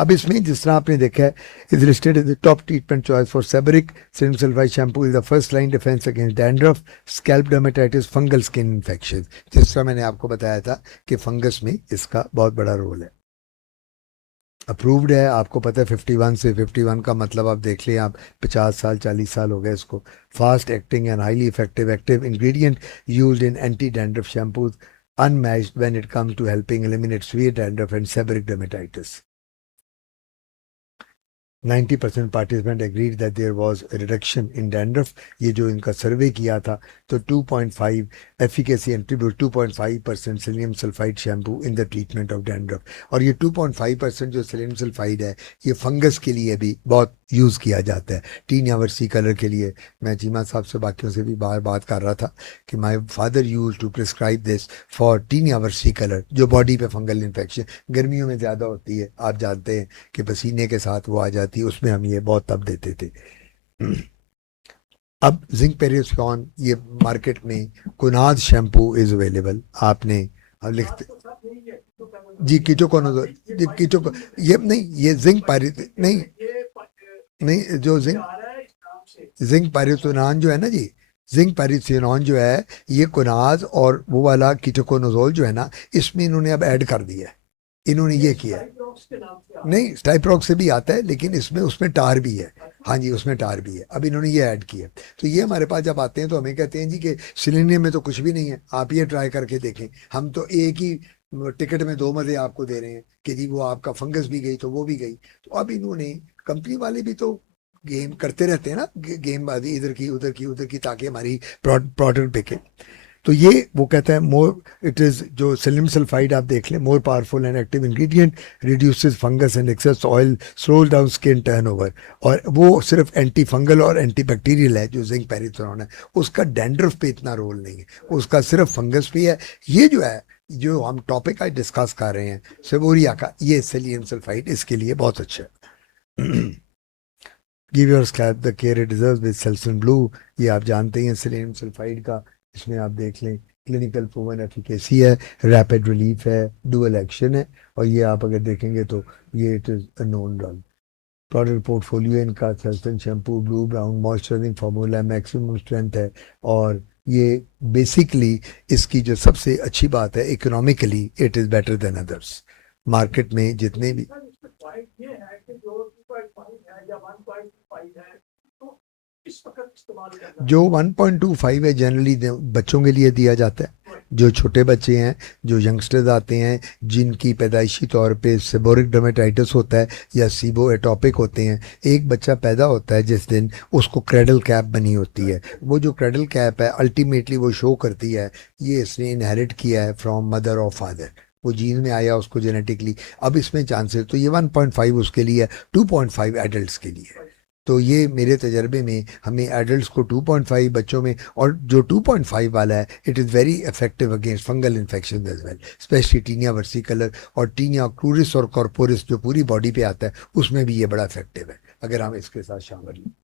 अब इसमें जिस तरह आपने देखा है, is listed as the top treatment choice for seborrheic silicon sulphide shampoo, is the first line defence against dandruff, scalp dermatitis, fungal skin infection. जिस तरह मैंने आपको बताया था कि फंगस में इसका बहुत बड़ा रोल है। अप्रूव्ड है, आपको पता है 51 से, 51 का मतलब आप देख लें, आप 50 साल 40 साल हो गए इसको। Fast acting and highly effective active ingredient used in anti dandruff shampoos, unmatched when it comes to helping eliminate severe dandruff and seborrheic dermatitis. 90% participant agreed that there was a reduction in dandruff। ये जो इनका सर्वे किया था, तो 2.5 efficacy एंट्रीब्यूट 2.5% selenium sulphide shampoo in the treatment of dandruff. और ये 2.5% जो सिलियम सल्फाइड है, ये फंगस के लिए भी बहुत यूज़ किया जाता है, टीन या वर्सी कलर के लिए। मैं चीमा साहब से बाकियों से भी बार बात कर रहा था कि my father used to prescribe this for tinea वर्सी कलर, जो बॉडी पे फंगल इन्फेक्शन गर्मियों में ज़्यादा होती है, आप जानते हैं कि पसीने के साथ वो आ जाती है, उसमें हम ये बहुत तब देते थे। अब जिंक पेरियोस्कॉन, ये मार्केट में कुनाज शैम्पू इज अवेलेबल, आपने अब लिखते जी कीटोकोनाजोल, जी कीटो, ये नहीं, ये जिंक पायरी नहीं, नहीं जो जिंक पायरिथोनान जो है ना जी, जिंक पायरिथोनान जो है, ये कुनाज और वो वाला कीटोकोनाजोल जो है ना, इसमें इन्होंने अब ऐड कर दिया है, इन्होंने ये किया है। नहीं, स्टाइप्रॉक्स से भी आता है, लेकिन इसमें उसमें टार भी है। हाँ जी, उसमें टार भी है, अब इन्होंने ये ऐड किया। तो ये हमारे पास जब आते हैं तो हमें कहते हैं जी कि सिलेनियम में तो कुछ भी नहीं है, आप ये ट्राई करके देखें। हम तो एक ही टिकट में दो मजे आपको दे रहे हैं कि जी वो आपका फंगस भी गई तो वो भी गई। तो अब इन्होंने, कंपनी वाले भी तो गेम करते रहते हैं ना, गेमबाजी इधर की उधर की उधर की, ताकि हमारी प्रोडक्ट बिके। तो ये वो कहता है मोर इट इज, जो सेलिनियम सल्फाइड आप देख लें, more powerful and active ingredient, reduces fungus and excess oil, slows down skin turnover. और वो सिर्फ एंटी फंगल और एंटी बैक्टीरियल है जो जिंक पैरिथ्रोन है, उसका डैंड्रफ पे इतना रोल नहीं है, उसका सिर्फ फंगस पे है। ये जो है, जो हम टॉपिक आज डिस्कस कर रहे हैं सेबोरिया का, ये सेलिनियम सल्फाइड इसके लिए बहुत अच्छा है। Give your scalp the care it deserves with Selsun blue, ये आप जानते ही हैं सेलेनियम सल्फाइड का। इसमें आप देख लें क्लिनिकल प्रूवन एफिकेसी है, रैपिड रिलीफ है, डुअल एक्शन है, और ये आप अगर देखेंगे तो ये it is a known drug. Product portfolio इनका Selsun shampoo, blue brown moisturising formula, maximum strength है। और ये बेसिकली इसकी जो सबसे अच्छी बात है, economically it is better than others. Market में जितने भी जो 1.25 है जनरली बच्चों के लिए दिया जाता है, जो छोटे बच्चे हैं, जो यंगस्टर्स आते हैं, जिनकी पैदाइशी तौर पे सेबोरिक डर्मेटाइटिस होता है या सीबो एटोपिक होते हैं। एक बच्चा पैदा होता है जिस दिन, उसको क्रेडल कैप बनी होती है। वो जो क्रेडल कैप है अल्टीमेटली वो शो करती है ये इसने इनहेरिट किया है फ्रॉम मदर और फादर, वो जीन में आया उसको जेनेटिकली। अब इसमें चांसेस, तो ये 1.5 उसके लिए है, 2.5 एडल्ट्स के लिए है। तो ये मेरे तजर्बे में हमें एडल्ट्स को 2.5, बच्चों में, और जो 2.5 वाला है it is very effective against fungal infection as well, especially tinea versicolor और टीनिया क्रूरिस और कॉर्पोरिस जो पूरी बॉडी पे आता है, उसमें भी ये बड़ा इफेक्टिव है अगर हम इसके साथ शामिल हैं।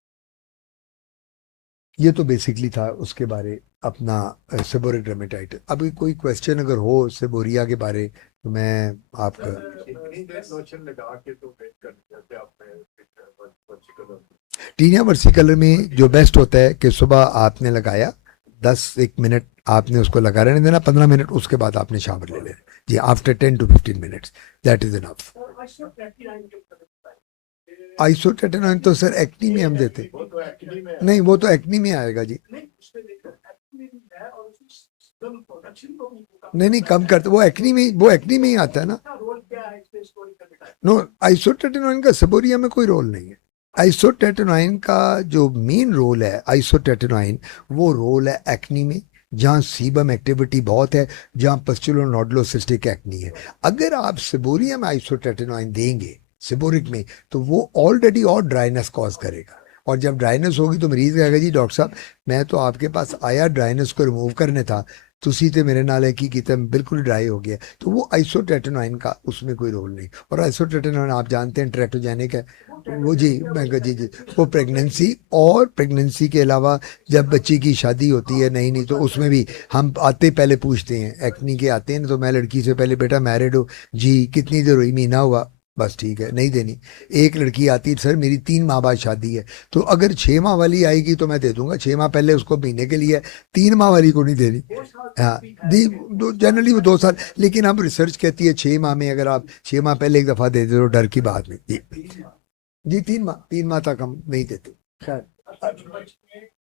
ये तो बेसिकली था उसके बारे, अपना सेबोरिक डर्मेटाइटिस। अभी कोई क्वेश्चन अगर हो सेबोरिया के बारे तो मैं आपका। टीनिया वर्सिकलर में जो बेस्ट होता है कि सुबह आपने लगाया, 10 1 मिनट आपने उसको लगा रहने देना, 15 मिनट उसके बाद आपने शावर ले लेना जी, after 10 to 15 minutes, that is enough. Isotretinoin तो सर एक्नी में हम देते, नहीं वो तो एक्नी में आएगा जी। नहीं नहीं कम करते, वो एक्नी में, वो एक्नी में ही आता है ना। नो, आइसोटेटेनॉइन का सेबोरिया में कोई रोल नहीं है। आइसोटेटेनॉइन का जो मेन रोल है, आइसोटेटेनॉइन वो रोल है एक्नी में, जहाँ सीबम एक्टिविटी बहुत है, जहाँ पस्चुलो नोडुलोसिस्टिक एक्नी है। अगर आप सेबोरिया में आइसोटेटेनॉइन देंगे सिबोरिक में, तो वो ऑलरेडी और ड्राइनेस कॉज करेगा, और जब ड्राइनेस होगी तो मरीज कहेगा जी डॉक्टर साहब मैं तो आपके पास आया ड्राइनेस को रिमूव करने था, तुसी ते मेरे नाल है की कीता, बिल्कुल ड्राई हो गया। तो वो आइसोटेटेनॉइन का उसमें कोई रोल नहीं। और आइसोटेटेनॉइन आप जानते हैं ट्रेटोजेनिक है, वो जी मैं जी जी, वो प्रेगनेंसी, और प्रेगनेंसी के अलावा जब बच्ची की शादी होती है, नहीं नहीं तो उसमें भी हम आते पहले पूछते हैं, एक्नी के आते हैं ना, तो मैं लड़की से पहले बेटा मैरिड हो जी, कितनी देर हुई, महीना हुआ, बस ठीक है, नहीं देनी। एक लड़की आती है सर मेरी 3 माह बाद शादी है, तो अगर 6 माह वाली आएगी तो मैं दे दूंगा, 6 माह पहले उसको महीने के लिए, 3 माह वाली को नहीं देनी। हाँ, दी जनरली वो 2 साल, लेकिन अब रिसर्च कहती है 6 माह में, अगर आप 6 माह पहले एक दफा दे दे तो डर की बात नहीं जी। जी 3 माह, 3 माह तक हम नहीं देते। खैर,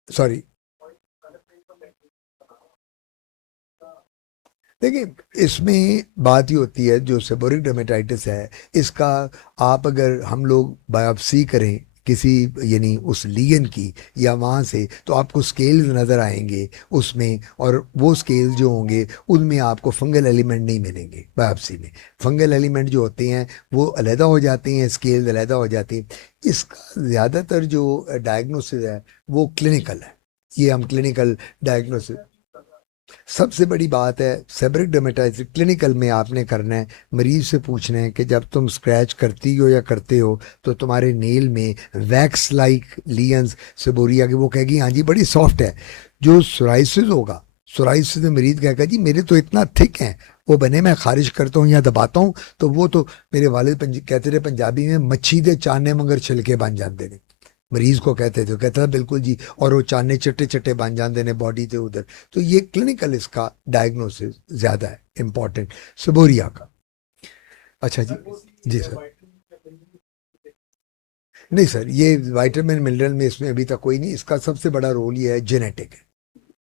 सॉरी, देखिए इसमें बात ही होती है, जो सेबोरिक डर्मेटाइटिस है इसका, आप अगर हम लोग बायोप्सी करें किसी, यानी उस लीगन की या वहाँ से, तो आपको स्केल्स नज़र आएंगे उसमें, और वो स्केल्स जो होंगे उनमें आपको फंगल एलिमेंट नहीं मिलेंगे। बायोप्सी में फंगल एलिमेंट जो होते हैं वो अलहदा हो जाते हैं, स्केल्स अलहदा हो जाती हैं। इसका ज़्यादातर जो डायग्नोसिस है वो क्लिनिकल है, ये हम क्लिनिकल डायग्नोसिस। सबसे बड़ी बात है सेबरिक डर्मेटाइटिस क्लिनिकल में आपने करना है, मरीज से पूछना है कि जब तुम स्क्रैच करती हो या करते हो तो तुम्हारे नेल में वैक्स लाइक लियंस सेबोरिया की, वो कहेगी हाँ जी बड़ी सॉफ्ट है। जो सोराइसिस होगा, सोराइसिस में मरीज कहेगा जी मेरे तो इतना थिक है, वो बने मैं खारिज करता हूँ या दबाता हूँ तो वो तो, मेरे वालिद कहते थे पंजाबी में, मच्छी दे चाने मगर छिलके बन जाते हैं, मरीज को कहते थे, कहता था बिल्कुल जी, और वो चाने चट्टे चट्टे बन जाते ने बॉडी से उधर। तो ये क्लिनिकल इसका डायग्नोसिस ज्यादा है इंपॉर्टेंट सिबोरिया का। अच्छा जी, जी सर। नहीं सर, ये विटामिन मिनरल में इसमें अभी तक कोई नहीं, इसका सबसे बड़ा रोल ये है जेनेटिक है,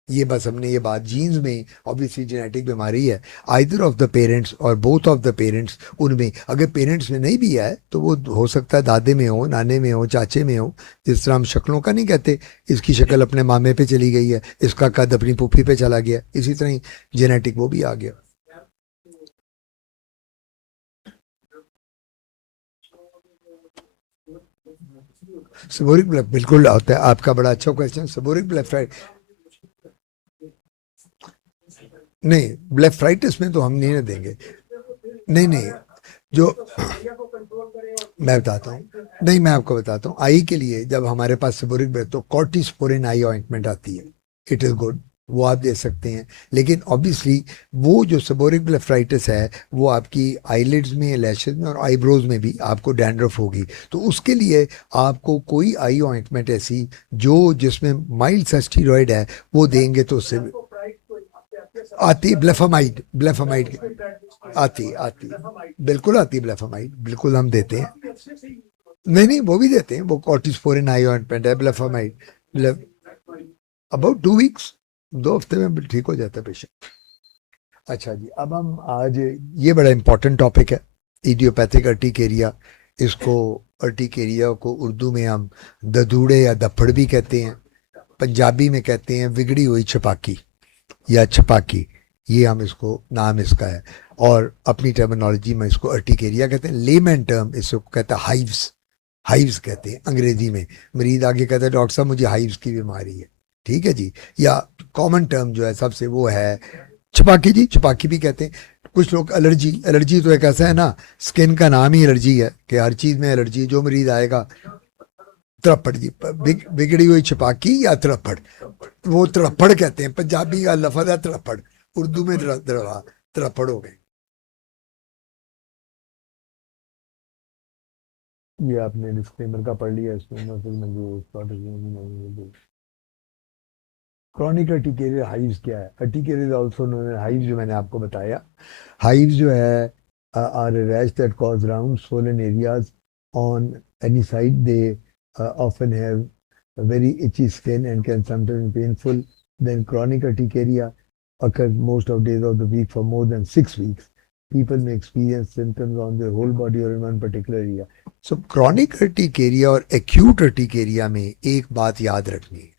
ये बस हमने ये बात जीन्स में ऑब्वियसली जेनेटिक बीमारी है, आइदर ऑफ द पेरेंट्स और बोथ ऑफ द पेरेंट्स, उनमें अगर पेरेंट्स में नहीं भी है तो वो हो सकता है दादे में हो, नाने में हो, चाचे में हो। जिस तरह हम शक्लों का नहीं कहते, इसकी शक्ल अपने मामे पे चली गई है, इसका कद अपनी पुप्पी पे चला गया, इसी तरह ही जेनेटिक वो भी आ गया। सबोरिक ब्लफ बिल्कुल होता है, आपका बड़ा अच्छा क्वेश्चन। सबोरिक ब्लेफाइट नहीं, ब्लेफाइटिस में तो हम नहीं ना देंगे। नहीं नहीं, जो मैं बताता हूँ, नहीं मैं आपको बताता हूँ, आई के लिए जब हमारे पास सबोरिक ब्लेफ तो कॉर्टिस्पोरिन आई ऑइंटमेंट आती है, इट इज गुड, वो आप दे सकते हैं। लेकिन ऑब्वियसली वो जो सबोरिक ब्लेफाइटिस है वो आपकी आईलिड्स में, लैशेज में और आईब्रोज में भी आपको डैंड्रफ होगी, तो उसके लिए आपको कोई आई ऑइंटमेंट ऐसी जो जिसमें माइल्ड सा स्टीरॉयड है वो देंगे तो उससे आती। ब्लेफामाइड, ब्लेफामाइड आती आती, बिल्कुल आती ब्लेफामाइड, बिल्कुल हम देते हैं। नहीं नहीं, वो भी देते हैं, वो कॉर्टिस्पोरिन आई ऑइंटमेंट है, ब्लेफामाइड। अबाउट 2 वीक्स, 2 हफ्ते में ठीक हो जाता है पेशेंट। अच्छा जी, अब हम आज, ये बड़ा इंपॉर्टेंट टॉपिक है, इडियोपैथिक अर्टिकेरिया। इसको अर्टिकेरिया को उर्दू में हम ददूड़े या दफड़ भी कहते हैं, पंजाबी में कहते हैं बिगड़ी हुई छपाकी या छपाकी, ये हम इसको नाम इसका है। और अपनी टर्मिनोलॉजी में इसको अर्टिकेरिया कहते हैं, लेमैन टर्म इसको कहता है हाइव्स, हाइव्स कहते हैं अंग्रेजी में। मरीज आगे कहता है डॉक्टर साहब मुझे हाइव्स की बीमारी है, ठीक है जी। या कॉमन टर्म जो है सबसे वो है छपाकी जी, छपाकी भी कहते हैं। कुछ लोग एलर्जी, एलर्जी तो एक ऐसा है ना, स्किन का नाम ही एलर्जी है कि हर चीज में एलर्जी, जो मरीज आएगा त्रप्पड़ जी, बिगड़ी हुई छपाकी या त्रप्पड़, वो त्रप्पड़ कहते हैं, पंजाबी का लफज है त्रप्पड़, उर्दू में त्रप्पड़ हो गए। ये आपने डिस्क्लेमर का पढ़ लिया इसमें, मैं फिर मुझे क्रॉनिक अर्टिकेरियल हाइव्स क्या है? Urticarial also known as hives, जो मैंने आपको बताया, हाइव्स जो है are a rash that cause round swollen areas on any side. They often have a very itchy skin and can sometimes be painful. Then chronic urticaria occurs most of days of the week for more than 6 weeks. People may experience symptoms on their whole body or in one particular area. So chronic urticaria और acute urticaria में एक बात याद रखनी है,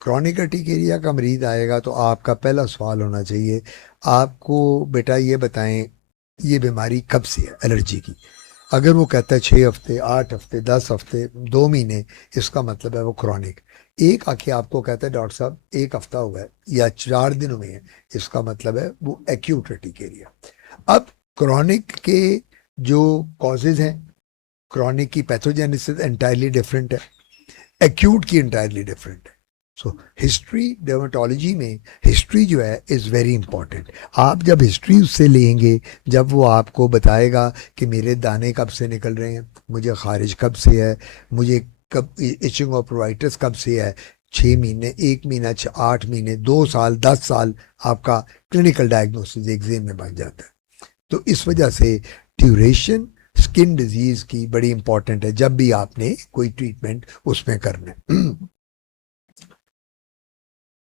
chronic urticaria का मरीज आएगा तो आपका पहला सवाल होना चाहिए, आपको बेटा ये बताएं ये बीमारी कब से है एलर्जी की। अगर वो कहता है 6 हफ्ते, 8 हफ्ते, 10 हफ्ते, 2 महीने, इसका मतलब है वो क्रॉनिक। एक आके आपको कहता है डॉक्टर साहब 1 हफ्ता हुआ है या 4 दिन हुए हैं, इसका मतलब है वो एक्यूट अर्टिकेरिया। अब क्रॉनिक के जो कॉजेज हैं, क्रॉनिक की पैथोजेनेसिस एंटायरली डिफरेंट है, एक्यूट की एंटायरली डिफरेंट है। सो हिस्ट्री, डर्मेटोलॉजी में हिस्ट्री जो है इज़ वेरी इंपॉर्टेंट। आप जब हिस्ट्री उससे लेंगे, जब वो आपको बताएगा कि मेरे दाने कब से निकल रहे हैं, मुझे खारिज कब से है, मुझे कब इचिंग और प्रोवाइटिस कब से है, 6 महीने, 1 महीना, 8 महीने, 2 साल, 10 साल, आपका क्लिनिकल डायग्नोसिस एग्जाम में बन जाता है। तो इस वजह से ड्यूरेशन स्किन डिजीज की बड़ी इंपॉर्टेंट है जब भी आपने कोई ट्रीटमेंट उसमें करना है।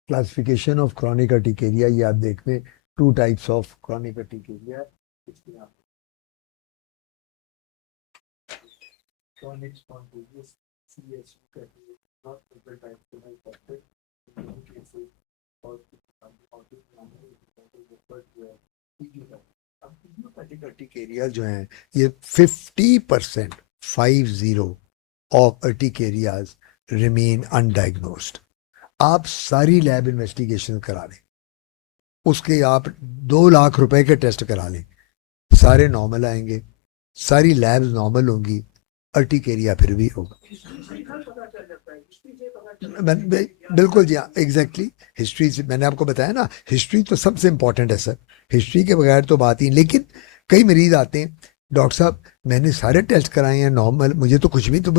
क्लासिफिकेशन ऑफ क्रॉनिक अर्टिकेरिया, ये आप देख लें, 2 types of chronic urticaria. Chronic spontaneous CSU कहते हैं, नॉट सिंपल टाइप के नहीं करते, केसेस और अब इडियोपैथिक अर्टिकेरिया जो हैं ये 50%, 50 ऑफ अर्टिकेरियाज रिमेन अनडायग्नोस्ड। आप सारी लैब इन्वेस्टिगेशन करा लें, उसके आप 2 लाख रुपए के टेस्ट करा लें, सारे नॉर्मल आएंगे, सारी लैब्स नॉर्मल होंगी, अर्टिकेरिया फिर भी होगा। बिल्कुल जी हाँ, एग्जैक्टली। हिस्ट्री से मैंने आपको बताया ना, हिस्ट्री तो सबसे इंपॉर्टेंट है सर, हिस्ट्री के बगैर तो बात ही। लेकिन कई मरीज आते हैं डॉक्टर साहब मैंने सारे टेस्ट कराए हैं नॉर्मल, मुझे तो कुछ भी तो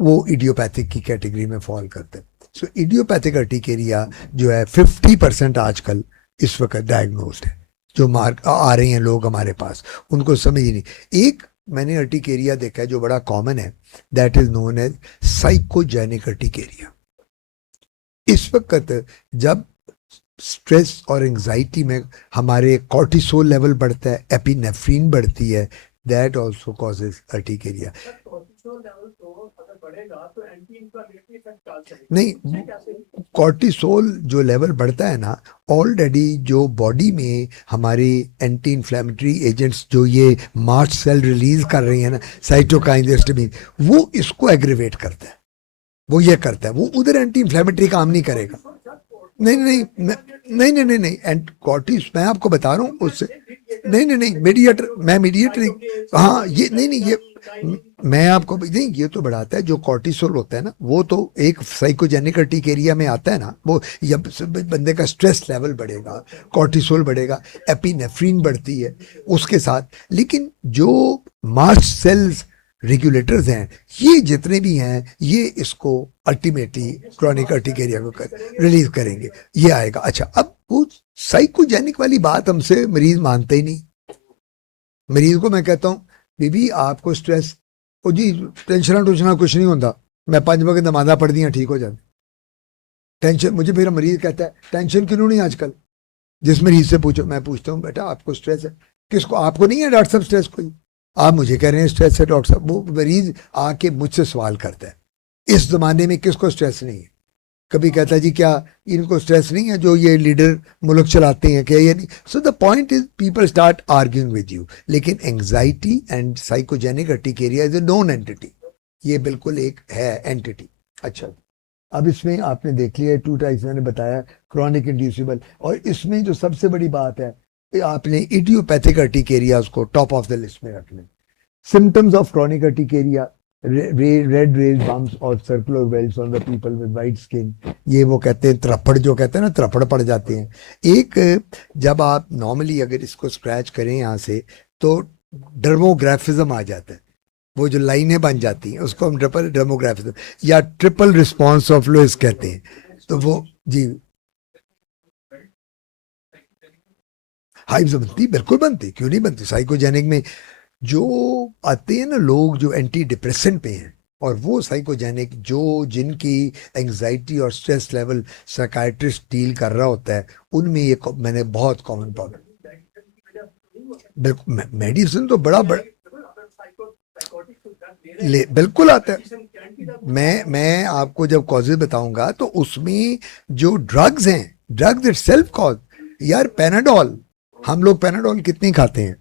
वो इडियोपैथिक की कैटेगरी में फॉल करते हैं। सो इडियोपैथिक अर्टिकेरिया जो है 50% आजकल इस वक्त डायग्नोस्ड है। जो मार्क आ रहे हैं लोग हमारे पास, उनको समझ ही नहीं। एक मैंने अर्टिकेरिया देखा है जो बड़ा कॉमन है, that is known as psychogenic urticaria. इस वक्त जब स्ट्रेस और एंजाइटी में हमारे कॉर्टिसोल लेवल बढ़ता है, एपिनेफ्रीन बढ़ती है, दैट आल्सो कॉजेज अर्टिकेरिया। नहीं, कॉर्टिसोल जो लेवल बढ़ता है ना, ऑलरेडी जो बॉडी में हमारे एंटी इन्फ्लेमेटरी एजेंट्स जो ये मास्ट सेल रिलीज कर रही है ना, साइटोकाइन, हिस्टामिन, वो इसको एग्रीवेट करता है, वो ये करता है, वो उधर एंटी इन्फ्लेमेटरी काम नहीं करेगा। नहीं नहीं नहीं नहीं नहीं नहीं, एंड कॉर्टिस मैं आपको बता रहा हूँ उससे, नहीं नहीं नहीं, मीडिएटर, मैं मीडिएटर, हाँ ये नहीं नहीं, ये मैं आपको नहीं, ये तो बढ़ाता है जो कॉर्टिसोल होता है ना, वो तो एक साइकोजेनिक अर्टिकेरिया में आता है ना, वो जब बंदे का स्ट्रेस लेवल बढ़ेगा, कॉर्टिसोल बढ़ेगा, एपिनेफ्रीन बढ़ती है उसके साथ। लेकिन जो मास्ट सेल्स रेगुलेटर्स हैं, ये जितने भी हैं, ये इसको अल्टीमेटली क्रॉनिक अर्टिकेरिया को रिलीज करेंगे, ये आएगा। अच्छा, अब वो साइकोजेनिक वाली बात हमसे मरीज मानते ही नहीं। मरीज को मैं कहता हूँ बीबी आपको स्ट्रेस, ओ जी टेंशन टूशन कुछ नहीं होता, मैं 5 वक्त नमाजा पढ़ दियाँ ठीक हो जाती। टेंशन, मुझे मेरा मरीज कहता है टेंशन क्यों नहीं आजकल, जिस मरीज से पूछो, मैं पूछता हूँ बेटा आपको स्ट्रेस है, किसको, आपको नहीं है डॉक्टर साहब स्ट्रेस कोई, आप मुझे कह रहे हैं स्ट्रेस है डॉक्टर साहब। वो मरीज आके मुझसे सवाल करता है, इस जमाने में किसको स्ट्रेस नहीं है? कभी कहता है जी क्या इनको स्ट्रेस नहीं है जो ये लीडर मुल्क चलाते हैं, क्या ये नहीं? So the point is people start arguing with you. लेकिन anxiety and psychogenic urticaria is a known entity, ये बिल्कुल एक है एंटिटी। अच्छा, अब इसमें आपने देख लिया 2 टाइप्स मैंने बताया, क्रॉनिक इंड्यूसिबल, और इसमें जो सबसे बड़ी बात है, आपने इडियोपैथिक अर्टिकेरियाज को टॉप ऑफ द लिस्ट में रखना। Symptoms of chronic urticaria, red raised bumps और circular weals on the people with white skin, ये वो कहते हैं त्रपड़, जो कहते हैं ना त्रपड़ पड़ जाते हैं। एक जब आप नॉर्मली अगर इसको स्क्रैच करें यहाँ से तो डर्मोग्राफिज्म आ जाता है, वो जो लाइनें बन जाती हैं उसको हम ट्रिपल डर्मोग्राफिज्म या ट्रिपल रिस्पॉन्स ऑफ लुइस कहते हैं। तो वो जी हाइव्स बनती, बिल्कुल बनती, क्यों नहीं बनती। साइकोजेनिक में जो आते हैं ना लोग जो एंटी डिप्रेसेंट पे हैं, और वो साइकोजेनिक जो जिनकी एंजाइटी और स्ट्रेस लेवल साइकाइट्रिस्ट डील कर रहा होता है, उनमें ये मैंने बहुत कॉमन प्रॉब्लम, बिल्कुल मेडिसिन तो बड़ा बिल्कुल आता है। मैं आपको जब कॉजेज बताऊंगा तो उसमें जो ड्रग्स हैं, ड्रग्स इटसेल्फ कॉज, यार पैनाडोल, हम लोग पैनाडोल कितनी खाते हैं?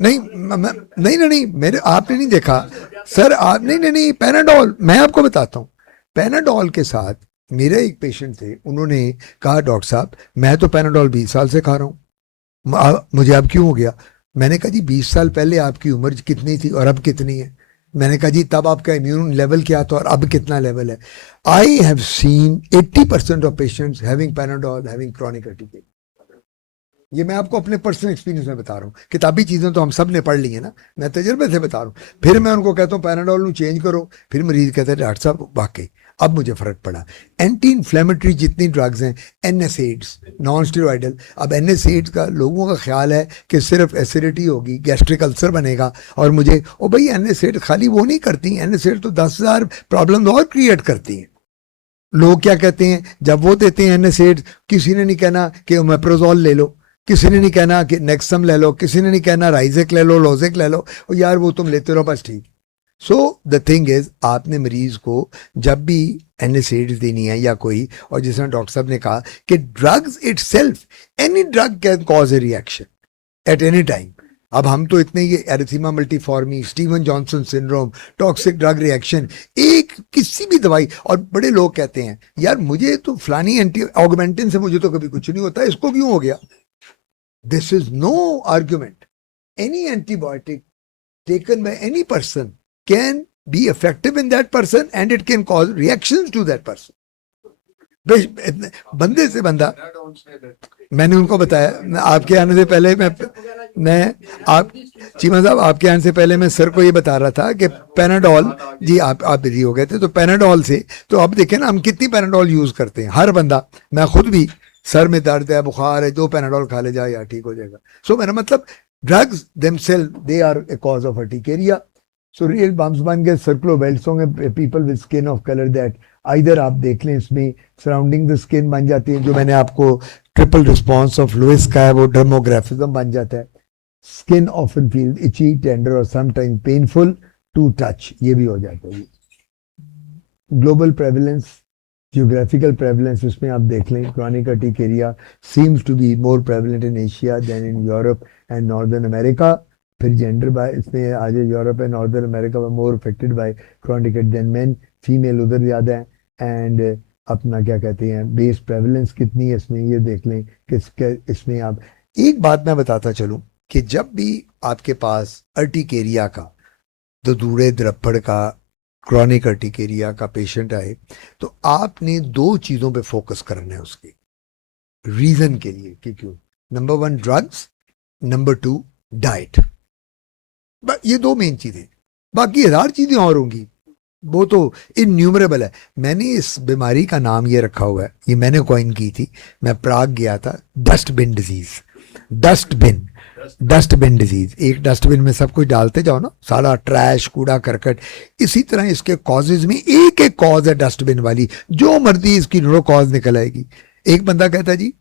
नहीं नहीं नहीं नहीं, मेरे आपने नहीं देखा सर, आप नहीं नहीं नहीं, पैनाडोल मैं आपको बताता हूँ। पैनाडोल के साथ मेरे एक पेशेंट थे, उन्होंने कहा डॉक्टर साहब मैं तो पैनाडोल 20 साल से खा रहा हूँ, मुझे अब क्यों हो गया? मैंने कहा जी 20 साल पहले आपकी उम्र कितनी थी और अब कितनी है? मैंने कहा जी तब आपका इम्यून लेवल क्या था और अब कितना लेवल है? I have seen 80% of patients having Panadol having chronic urticaria. ये मैं आपको अपने पर्सनल एक्सपीरियंस में बता रहा हूँ, किताबी चीज़ें तो हम सब ने पढ़ ली है ना, मैं तजर्बे से बता रहा हूँ। फिर मैं उनको कहता हूँ पैनाडोल को चेंज करो, फिर मरीज कहते हैं डॉक्टर साहब वाकई अब मुझे फर्क पड़ा। एंटी इन्फ्लेमेटरी जितनी ड्रग्स हैं, एनएसएड्स, नॉन स्टेरॉइडल, अब एनएसएड्स का लोगों का ख्याल है कि सिर्फ एसिडिटी होगी, गैस्ट्रिक अल्सर बनेगा, और मुझे ओ भाई एनएसएड खाली वो नहीं करती, एनएसएड तो 10,000 प्रॉब्लम और क्रिएट करती हैं। लोग क्या कहते हैं जब वो देते हैं एनएसएड, किसी ने नहीं कहना कि ओमेप्रोजोल ले लो, किसी ने नहीं कहना कि नेक्सम ले लो, किसी ने नहीं कहना राइजेक ले लो, लोजेक ले लो, और यार वो तुम लेते रहो बस ठीक। सो द थिंग इज, आपने मरीज को जब भी एनएसएड्स देनी है या कोई, और जिस तरह डॉक्टर साहब ने कहा कि drugs itself, any drug can cause a reaction at any time. अब हम तो इतने ये erythema multiforme, Steven Johnson syndrome, toxic drug reaction, एक किसी भी दवाई, और बड़े लोग कहते हैं यार मुझे तो फलानी एंटी ऑगमेंटिन से मुझे तो कभी कुछ नहीं होता, इसको क्यों हो गया? This is no argument. Any antibiotic taken by any person can be effective in that person and it can cause reactions to that person. बंदे से बंदा, मैंने उनको बताया आपके आने से पहले, मैं आप चीमा साहब आपके आने से पहले मैं सर को ये बता रहा था कि पैनाडोल, जी आप बिजी हो गए थे, तो पैनाडोल से, तो अब देखें ना हम कितनी पैनाडोल यूज करते हैं, हर बंदा, मैं खुद भी, सर में दर्द है, बुखार है, 2 पैनाडोल खा ले जाए यार ठीक हो जाएगा। सो मेरा मतलब drugs themselves they are a cause of urticaria. So real bumps बन गए, सर्कुलर वेल्स होंगे, people with skin of colour that इधर आप देख लें इसमें सराउंडिंग द स्किन बन जाती है, जो मैंने आपको ट्रिपल रिस्पॉन्स ऑफ लुइस का है वो डर्मोग्राफिज्म बन जाता है। स्किन ऑफन फील इची, टेंडर और समटाइम पेनफुल टू टच, ये भी हो जाता है। ग्लोबल प्रेवलेंस, जियोग्राफिकल प्रेवलेंस, उसमें आप देख लें chronic urticaria seems to be more prevalent in Asia than in Europe and northern America. फिर जेंडर बाय इसमें आज यूरोप एंड नॉर्दर्न अमेरिका में more affected by chronic than men, female उधर ज़्यादा है। एंड अपना क्या कहते हैं बेस प्रेवलेंस कितनी है इसमें, ये देख लें कि इसमें आप एक बात मैं बताता चलूं कि जब भी आपके पास अर्टिकेरिया का, दूरे द्रप्पड़ का, क्रॉनिक अर्टिकेरिया का पेशेंट आए तो आपने दो चीजों पे फोकस करना है उसके रीजन के लिए कि क्यों। Number 1 drugs, number 2 diet. ये दो मेन चीजें, बाकी 1000 चीजें और होंगी, वो तो इन्यूमरेबल है। मैंने इस बीमारी का नाम ये रखा हुआ है, ये मैंने कॉइन की थी, मैं प्राग गया था, डस्टबिन डिजीज। डस्टबिन डिजीज, एक डस्टबिन में सब कुछ डालते जाओ ना, सारा ट्रैश, कूड़ा करकट। इसी तरह इसके कॉजेज में एक एक कॉज है डस्टबिन वाली, जो मर्जी इसकी नो कॉज निकल आएगी। एक बंदा कहता है जी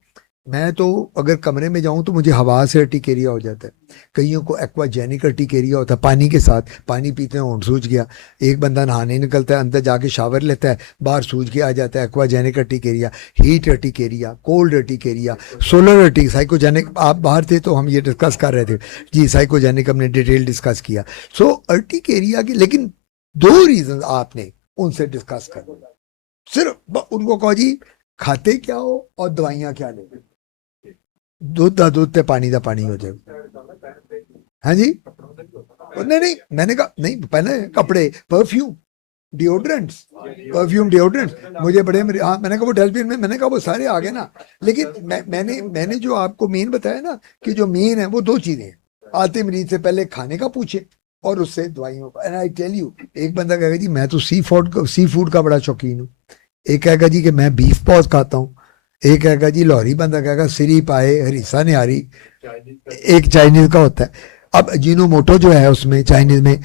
मैं तो अगर कमरे में जाऊं तो मुझे हवा से अर्टिकेरिया हो जाता है, कईयों को एक्वाजेनिक अर्टिकेरिया होता है, पानी के साथ, पानी पीते हैं होंठ सूज गया। एक बंदा नहाने निकलता है, अंदर जाके शावर लेता है, बाहर सूज के आ जाता है, aquagenic urticaria, heat urticaria, cold urticaria, solar urtic, psychogenic. आप बाहर थे तो हम ये डिस्कस कर रहे थे जी, साइकोजेनिक हमने डिटेल डिस्कस किया। सो अर्टिकेरिया की लेकिन 2 रीजन आपने उनसे डिस्कस कर, सिर्फ उनको कहो जी खाते क्या हो और दवाइयां क्या ले, दूध का दूध ते पानी का पानी हो जाए। हाँ जी, नहीं मैंने कहा नहीं, पहले कपड़े, परफ्यूम, डिओड्रेंट्स, मुझे बड़े हाँ, मैंने कहा वो डस्टबिन में, मैंने कहा वो सारे आ गए ना। लेकिन मैंने जो आपको मेन बताया ना कि जो मेन है वो 2 चीजें हैं। आते मरीज से पहले खाने का पूछे और उससे दवाइयों का। एंड आई टेल यू, एक बंदा कहेगा जी मैं तो सी फूड का बड़ा शौकीन हूँ, एक कहेगा जी कि मैं बीफ पॉज खाता हूँ, एक कहेगा जी लाहौरी बंदा कहेगा सिरी पाए हरीसा निहारी, एक चाइनीज का होता है। अब जीनोमोटो जो है उसमें चाइनीज में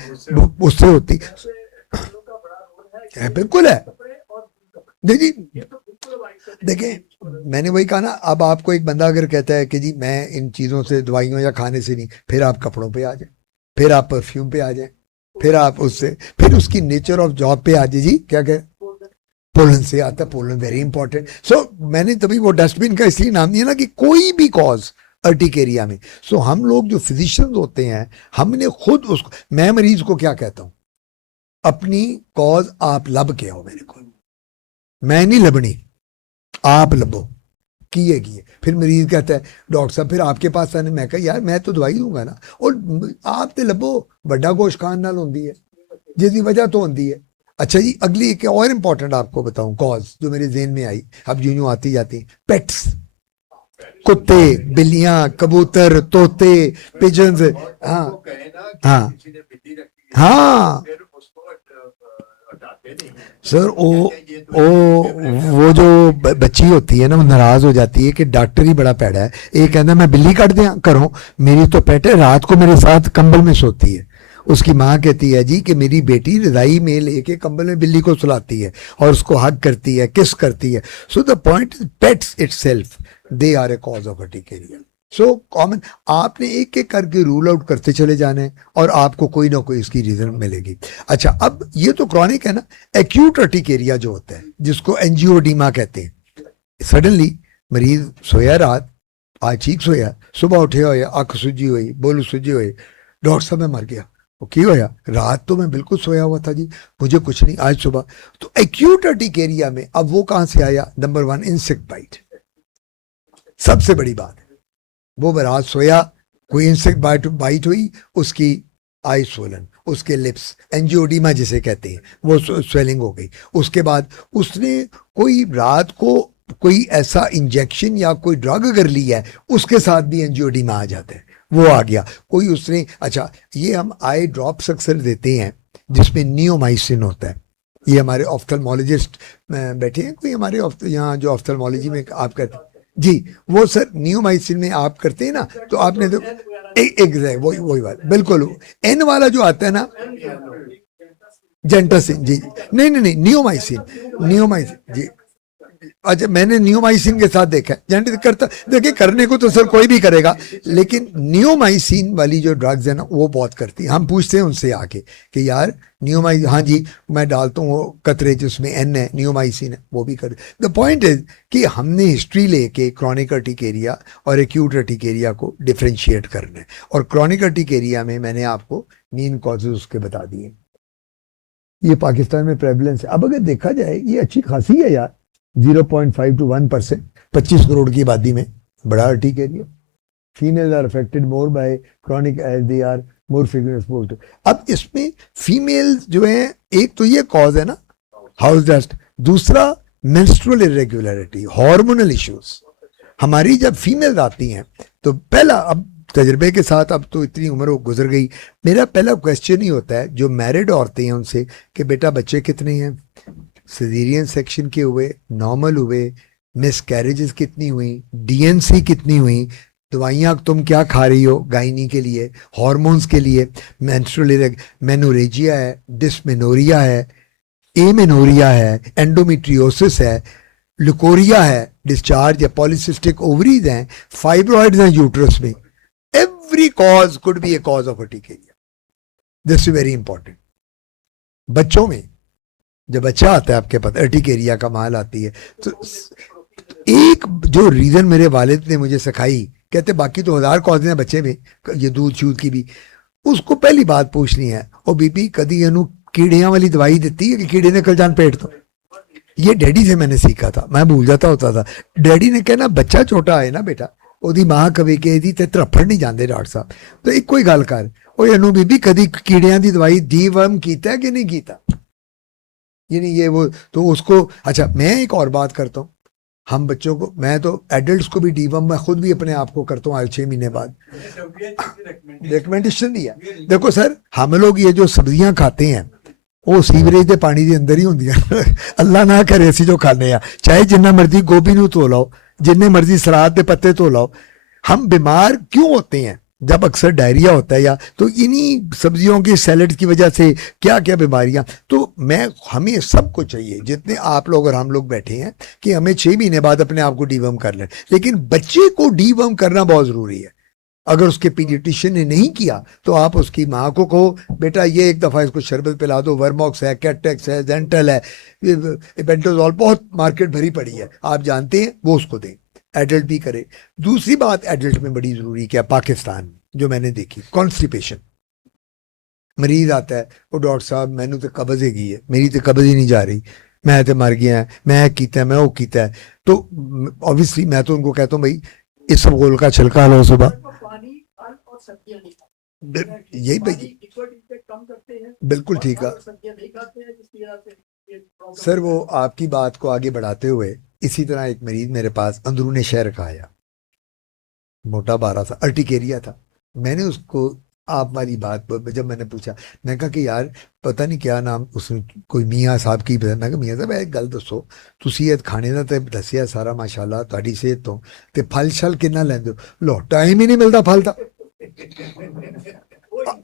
उससे होती है, बिल्कुल है। देखिए देखें मैंने वही कहा ना, अब आपको एक बंदा अगर कहता है कि जी मैं इन चीजों से, दवाइयों या खाने से नहीं, फिर आप कपड़ों पे आ जाए, फिर आप परफ्यूम पे आ जाए, फिर आप उससे, फिर उसकी नेचर ऑफ जॉब पे आ जाए जी, क्या कह पोलन से आता है, पोलन वेरी इंपॉर्टेंट। सो मैंने तभी वो डस्टबिन का इसलिए नाम दिया ना कि कोई भी कॉज अर्टिकेरिया में। सो हम लोग जो फिजिशियंस होते हैं, हमने खुद उसको, मैं मरीज को क्या कहता हूं, अपनी कॉज आप लब के हो, मेरे को मैं नहीं लबनी, आप लबो, किए फिर मरीज कहता है डॉक्टर साहब फिर आपके पास आने, मैं कहा यार मैं तो दवाई दूंगा ना, और आप तो लबो बड़ा गोश खान नाल होंदी है, जिसकी वजह तो होंदी है। अच्छा जी, अगली एक और इंपॉर्टेंट आपको बताऊं कॉज जो मेरे जेहन में आई, अब यूं आती जाती, पेट्स, कुत्ते, बिल्लियां, कबूतर, तोते, पिजन्स। हाँ हाँ हाँ सर, वो जो बच्ची होती है ना, वो नाराज हो जाती है कि डॉक्टर ही बड़ा पैड़ा है, एक कहना मैं बिल्ली काट दिया करूं, मेरी तो पेट है, रात को मेरे साथ कंबल में सोती है। उसकी माँ कहती है जी कि मेरी बेटी रजाई में लेके कंबल में बिल्ली को सुलाती है और उसको हग करती है, किस करती है। So the point, pets itself they are a cause of urticaria. So common, आपने एक एक करके रूल आउट करते चले जाने और आपको कोई ना कोई इसकी रीजन मिलेगी। अच्छा, अब ये तो क्रॉनिक है ना। एक्यूट अर्टिकेरिया जो होता है, जिसको एंजियोडीमा कहते हैं, सडनली मरीज सोया रात, आज ठीक सोया, सुबह उठे हो, अख सुजी हुई, बोल सुजी हुई, डॉक्टर साहब मैं मर गया। वो क्यों होया? रात तो मैं बिल्कुल सोया हुआ था जी, मुझे कुछ नहीं, आज सुबह। तो एक्यूट अर्टिकेरिया में अब वो कहां से आया? नंबर 1 इंसेक्ट बाइट, सबसे बड़ी बात है। वो रात सोया, कोई इंसेक्ट बाइट हुई, उसकी आई स्वोलन, उसके लिप्स, एंजियोडीमा जिसे कहते हैं, वो स्वेलिंग हो गई। उसके बाद उसने कोई रात को कोई ऐसा इंजेक्शन या कोई ड्रग अगर लिया है, उसके साथ भी एंजियोडीमा आ जाता है, वो आ गया। कोई उसने, अच्छा ये हम आई ड्रॉप्स अक्सर देते हैं जिसमें नियोमाइसिन होता है। ये हमारे ऑफ्थल्मोलॉजिस्ट बैठे हैं, कोई हमारे यहाँ जो ऑफ्थल्मोलॉजी में आप कहते हैं जी, वो सर नियोमाइसिन में आप करते हैं ना, तो आपने तो एग्जैक्ट वही बात, बिल्कुल एन वाला जो आता है ना, जेंटासिन जी, नहीं नहीं नहीं, नियोमाइसिन, नियोमाइसिन जी। अच्छा, मैंने नियोमाइसिन के साथ देखा है, जेंटिस करता, देखिए करने को तो सर कोई भी करेगा, लेकिन नियोमाइसिन वाली जो ड्रग्स है ना वो बहुत करती है। हम पूछते हैं उनसे आके कि यार नियोमाइसिन, हाँ जी मैं डालता हूँ वो कतरे जिसमें एन है, नियोमाइसिन है, वो भी कर। द पॉइंट इज कि हमने हिस्ट्री लेके क्रॉनिक अर्टिकेरिया और एक्यूट अर्टिकेरिया को डिफ्रेंशिएट करना है, और क्रॉनिक अर्टिकेरिया में मैंने आपको मेन कॉजेज उसके बता दिए। ये पाकिस्तान में प्रेवलेंस है। अब अगर देखा जाए ये अच्छी खासी है यार, 0.5 to 1%, 25 करोड़ की आबादी में बड़ा urticaria. Female are affected more by chronic as they are more frequent exposed. अब इसमें फीमेल जो है, एक तो ये कॉज है ना हाउस डस्ट, दूसरा मेंस्ट्रुअल इरेगुलरिटी, हार्मोनल इश्यूज। हमारी जब फीमेल आती हैं तो पहला, अब तजर्बे के साथ अब तो इतनी उम्र हो गुजर गई, मेरा पहला क्वेश्चन ही होता है जो मैरिड औरतें हैं उनसे कि बेटा बच्चे कितने हैं, सिजेरियन सेक्शन के हुए, नॉर्मल हुए, मिस कैरेजेस कितनी हुई, डीएनसी कितनी हुई, दवाइयाँ तुम क्या खा रही हो गायनी के लिए, हार्मोन्स के लिए, मेंस्ट्रुअल मेनोरेजिया है, डिसमेनोरिया है, एमेनोरिया है, एंडोमेट्रियोसिस है, लुकोरिया है, डिस्चार्ज या पॉलिसिस्टिक ओवरीज हैं, फाइब्रॉइड्स हैं यूट्रस में। Every cause could be A cause of urticaria. This is very important. बच्चों में जब बच्चा आता है आपके पास, अर्टिकेरिया का माल आती है, तो एक जो रीजन मेरे वालिद ने मुझे सिखाई, कहते बाकी तो 1000 कॉज हैं बच्चे में, ये दूध शूद की भी, उसको पहली बात पूछनी है, ओ बीबी कदी एनू कीड़ियां वाली दवाई देती है कि कीड़े ने कल जान पेट तो। ये डैडी से मैंने सीखा था, मैं भूल जाता होता था। डैडी ने कहना बच्चा छोटा है ना बेटा, ਉਹਦੀ ਮਾਂ ਕਵੇ ਕਿ ਇਹਦੀ ਤੇ ਧਰਫੜ ਨਹੀਂ ਜਾਂਦੇ ਡਾਕਟਰ ਸਾਹਿਬ, तो ਇੱਕੋ ਹੀ ਗੱਲ ਕਰ, ਉਹ ਇਹਨੂੰ ਬੀਬੀ कदी कीड़ियां ਦੀ दवाई ਡੀਵਰਮ ਕੀਤਾ है कि नहीं कीता, यानी ये वो तो उसको। अच्छा मैं एक और बात करता हूँ, हम बच्चों को, मैं तो एडल्ट्स को भी डीवर्म, मैं खुद भी अपने आप को करता हूँ हर 6 महीने बाद, रिकमेंडेशन दिया। देखो सर, हम लोग ये जो सब्जियां खाते हैं वो सीवरेज के पानी के अंदर ही होंगे। अल्लाह ना करे असी जो खाने आ, चाहे जिन्ना मर्जी गोभी नू धो लाओ, जिन्ने मर्जी सलाद के पत्ते धो लाओ, हम बीमार क्यों होते हैं जब अक्सर डायरिया होता है, या तो इन्हीं सब्जियों के सैलेड की वजह से क्या क्या बीमारियां। तो मैं, हमें सबको चाहिए, जितने आप लोग और हम लोग बैठे हैं, कि हमें 6 महीने बाद अपने आप को डीवर्म कर लें, लेकिन बच्चे को डीवर्म करना बहुत जरूरी है। अगर उसके पीडियाट्रिशियन ने नहीं किया तो आप उसकी माँ को कहो बेटा ये एक दफ़ा इसको शरबत पिला दो, वर्मॉक्स है, कैटेक्स है, जेंटल है, इबेंटोजॉल, बहुत मार्केट भरी पड़ी है, आप जानते हैं, वो उसको दें। एडल्ट भी करे। दूसरी बात एडल्ट में बड़ी ज़रूरी क्या, पाकिस्तान में जो मैंने देखी, कॉन्स्टिपेशन। मरीज आता है, वो डॉक्टर साहब मैनू तो कब्ज हैगी है, मेरी तो कब्ज ही नहीं जा रही, मैं तो मर गया, मैं कीता है, मैं वो कीता है। तो ऑब्वियसली मैं तो उनको कहता हूँ भाई इस गोल का छिलका लो सुबह, यही भाई बिल्कुल ठीक है सर। वो आपकी बात को आगे बढ़ाते हुए, इसी तरह एक मरीज मेरे पास अंदरूनी शहर का आया, मोटा बारह था, अर्टिकेरिया था। मैंने उसको आप वाली बात जब मैंने पूछा, मैं कहा कि यार पता नहीं क्या नाम, उसने कोई मियाँ साहब की, मैं कहा मियाँ साहब एक गल दसो, तुसी ये खाने का तो दसिया सारा माशाल्लाह तुहाडी सेहत तो, ते फल शल कितना लैंदे हो, लो टाइम ही नहीं मिलता फल का।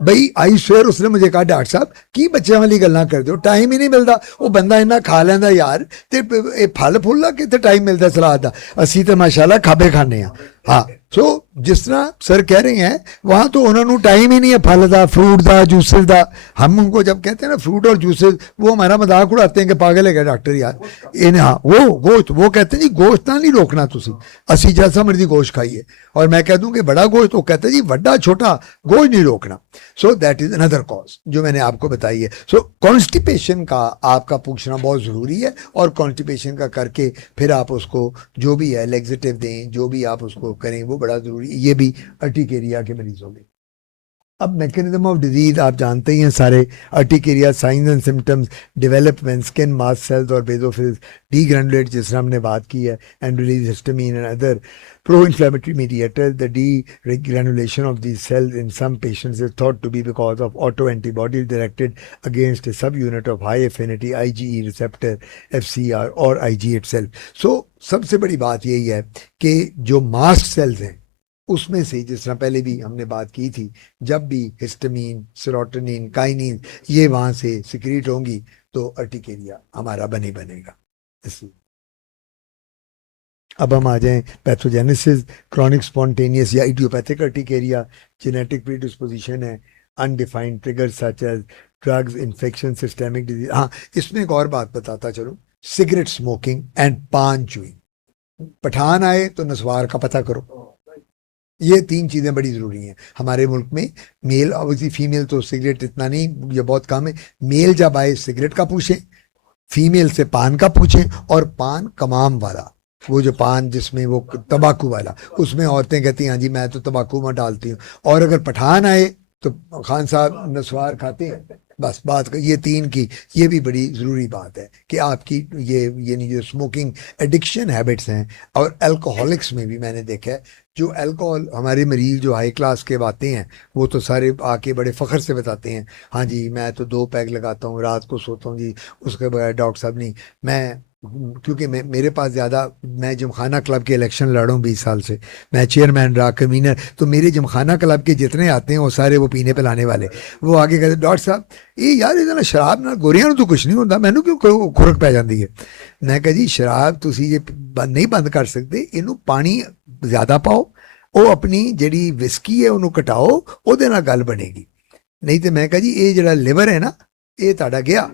भाई आई स्वेयर उसने मुझे कहा डॉक्टर साहब की बच्चों वाली गल्लां करते हो, टाइम ही नहीं मिलता, वो बंदा इन्ना खा लैंदा यार, ते फल फुल कितने टाइम मिलता सलाद का, असी तो माशाल्लाह खाबे खाने। हाँ सो जिस तरह सर कह रहे हैं, वहाँ तो उन्होंने टाइम ही नहीं है फल का, फ्रूट का, जूसेस का। हम उनको जब कहते हैं ना फ्रूट और जूसेस, वो हमारा मजाक उड़ाते हैं कि पागल है क्या डॉक्टर यार इन्हें। हाँ वो गोश्त, वो कहते हैं जी गोश्त ना नहीं रोकना, तुसी असी जैसा मर्जी गोश्त खाइए, और मैं कह दूं कि बड़ा गोश्त, वो कहते हैं जी बड़ा छोटा गोश्त नहीं रोकना। So that is another cause जो मैंने आपको बताई है। सो कॉन्स्टिपेशन का आपका पूछना बहुत ज़रूरी है, और कॉन्स्टिपेशन का करके फिर आप उसको जो भी है लेग्जेटिव दें, जो भी आप उसको करें वो बड़ा ज़रूरी, ये भी अर्टिकेरिया के मरीजों में। अब मैकेनिज्म ऑफ डिजीज आप जानते ही हैं सारे, urticaria science and symptoms, development skin mast cells और बेजोफिल्स, डीग्रैनुलेट जिस तरह हमने बात की है, and release histamine and other pro-inflammatory mediators. The degranulation of these cells in some patients is thought to be because of autoantibodies directed against a subunit of high affinity IgE receptor FCR और IG itself. So सबसे बड़ी बात यही है कि जो mast cells हैं उसमें से जिस तरह पहले भी हमने बात की थी, जब भी हिस्टामीन, सेरोटोनिन, काइनिन ये वहां से सिक्रीट होंगी तो अर्टिकेरिया हमारा बनेगा। इसलिए अब हम आ जाएं पैथोजेनेसिस, क्रॉनिक स्पॉन्टेनियस या इडियोपैथिक अर्टिकेरिया। जेनेटिक प्रीडिस्पोजिशन है, undefined trigger such as drugs, infection, systemic disease. हाँ, इसमें एक और बात बताता चलूं, cigarette smoking and paan chewing. Pathan आए तो नस्वार का पता करो, ये तीन चीजें बड़ी जरूरी हैं हमारे मुल्क में। मेल ऑब्वियसली, फीमेल तो सिगरेट इतना नहीं, ये बहुत कम है। मेल जब आए सिगरेट का पूछें, फीमेल से पान का पूछें, और पान कमाम वाला, वो जो पान जिसमें वो तंबाकू वाला, उसमें औरतें कहती हैं हाँ जी मैं तो तंबाकू में डालती हूँ। और अगर पठान आए तो खान साहब नस्वार खाते हैं। बस बात ये तीन की, ये भी बड़ी ज़रूरी बात है कि आपकी ये नहीं, जो स्मोकिंग एडिक्शन हैबिट्स हैं, और अल्कोहलिक्स में भी मैंने देखा है, जो अल्कोहल हमारे मरीज जो हाई क्लास के आते हैं, वो तो सारे आके बड़े फ़ख्र से बताते हैं हाँ जी मैं तो 2 पैग लगाता हूँ, रात को सोता हूँ जी उसके बगैर डॉक्टर साहब नहीं। मैं क्योंकि मेरे पास ज़्यादा, मैं जिमखाना क्लब के इलेक्शन लड़ा हूँ 20 साल से, मैं चेयरमैन रहा, कन्वीनर, तो मेरे जिमखाना क्लब के जितने आते हैं वो सारे वो पीने पिलाने वाले। वो आगे कहते डॉक्टर साहब ये यार ਇਹਦੇ ਨਾਲ शराब ਨਾਲ ਗੋਰੀਆਂ ਨੂੰ तो कुछ नहीं होता, मैनू क्यों खुरक पै जाती है। मैं कहा जी शराब तुसी ये नहीं बंद कर सकते, इनू पानी ज़्यादा पाओ, ਉਹ ਆਪਣੀ ਜਿਹੜੀ ਵਿਸਕੀ ਹੈ ਉਹਨੂੰ ਘਟਾਓ, ਉਹਦੇ ਨਾਲ ਗੱਲ ਬਣੇਗੀ। ਨਹੀਂ ਤੇ ਮੈਂ ਕਹਾਂ ਜੀ ਇਹ ਜਿਹੜਾ ਲਿਵਰ ਹੈ ਨਾ, ਇਹ ਤੁਹਾਡਾ ਗਿਆ,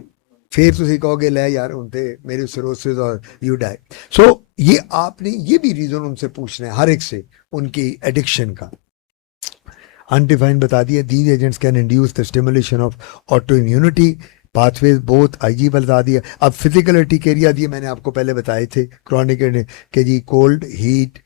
फिर तुम कहोगे ले यार उनते मेरे सिरोसिस और यू डाई। सो ये आपने ये भी रीजन उनसे पूछना है हर एक से, उनकी एडिक्शन का। अनडिफाइंड बता दिया, these agents can induce the stimulation of auto immunity pathways both, IG बता दिया। अब फिजिकल अर्टिकेरिया दिए मैंने आपको पहले बताए थे, क्रॉनिक के जी कोल्ड, हीट,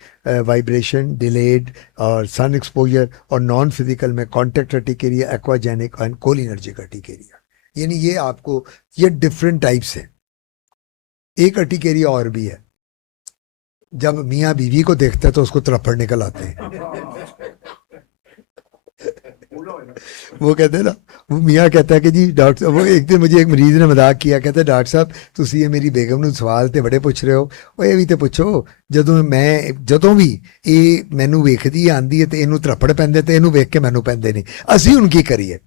वाइब्रेशन, डिलेड और सन एक्सपोजर, और नॉन फिजिकल में contact urticaria, aquagenic and cholinergic urticaria. यानी ये आपको ये डिफरेंट टाइप्स है। एक अर्टिकेरिया और भी है, जब मियाँ बीवी को देखता है तो उसको तरफड़ निकल आते हैं। वो कहते हैं ना, वो मियाँ कहता है कि जी डॉक्टर, वो एक दिन मुझे एक मरीज ने मजाक किया, कहता है डॉक्टर साहब तुसी ये मेरी बेगम ਨੂੰ ਸਵਾਲ ਤੇ ਬੜੇ ਪੁੱਛ ਰਹੇ ਹੋ, ਉਹ ਇਹ ਵੀ ਤੇ ਪੁੱਛੋ ਜਦੋਂ ਵੀ ਇਹ ਮੈਨੂੰ ਵੇਖਦੀ ਆਂਦੀ ਹੈ ਤੇ ਇਹਨੂੰ ਤਰਫੜ ਪੈਂਦੇ ਤੇ ਇਹਨੂੰ ਵੇਖ ਕੇ ਮੈਨੂੰ ਪੈਂਦੇ ਨੇ, ਅਸੀਂ ਹੁਣ ਕੀ ਕਰੀਏ।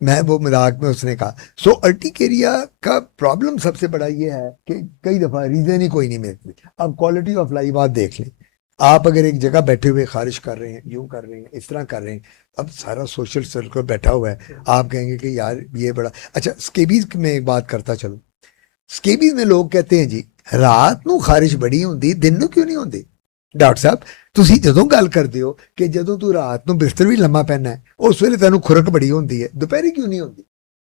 मैं वो मजाक में उसने कहा। सो अर्टिकेरिया का प्रॉब्लम सबसे बड़ा ये है कि कई दफ़ा रीज़न ही कोई नहीं मिलती। अब क्वालिटी ऑफ लाइफ आप देख लें, आप अगर एक जगह बैठे हुए खारिश कर रहे हैं, यूं कर रहे हैं, इस तरह कर रहे हैं, अब सारा सोशल सर्कल बैठा हुआ है, आप कहेंगे कि यार ये बड़ा अच्छा। स्केबीज में एक बात करता चलो, स्केबीज में लोग कहते हैं जी रात ਨੂੰ ਖਾਰਿਸ਼ ਬੜੀ ਹੁੰਦੀ, ਦਿਨ ਨੂੰ ਕਿਉਂ ਨਹੀਂ ਹੁੰਦੀ। ਡਾਕਟਰ ਸਾਹਿਬ ਤੁਸੀਂ ਜਦੋਂ ਗੱਲ ਕਰਦੇ ਹੋ ਕਿ ਜਦੋਂ ਤੂੰ ਰਾਤ ਨੂੰ ਬਿਸਤਰ ਵੀ ਲੰਮਾ ਪੈਣਾ ਹੈ ਉਸ ਵੇਲੇ ਤੈਨੂੰ ਖੁਰਕ ਬੜੀ ਹੁੰਦੀ है, दोपहर क्यों नहीं होती।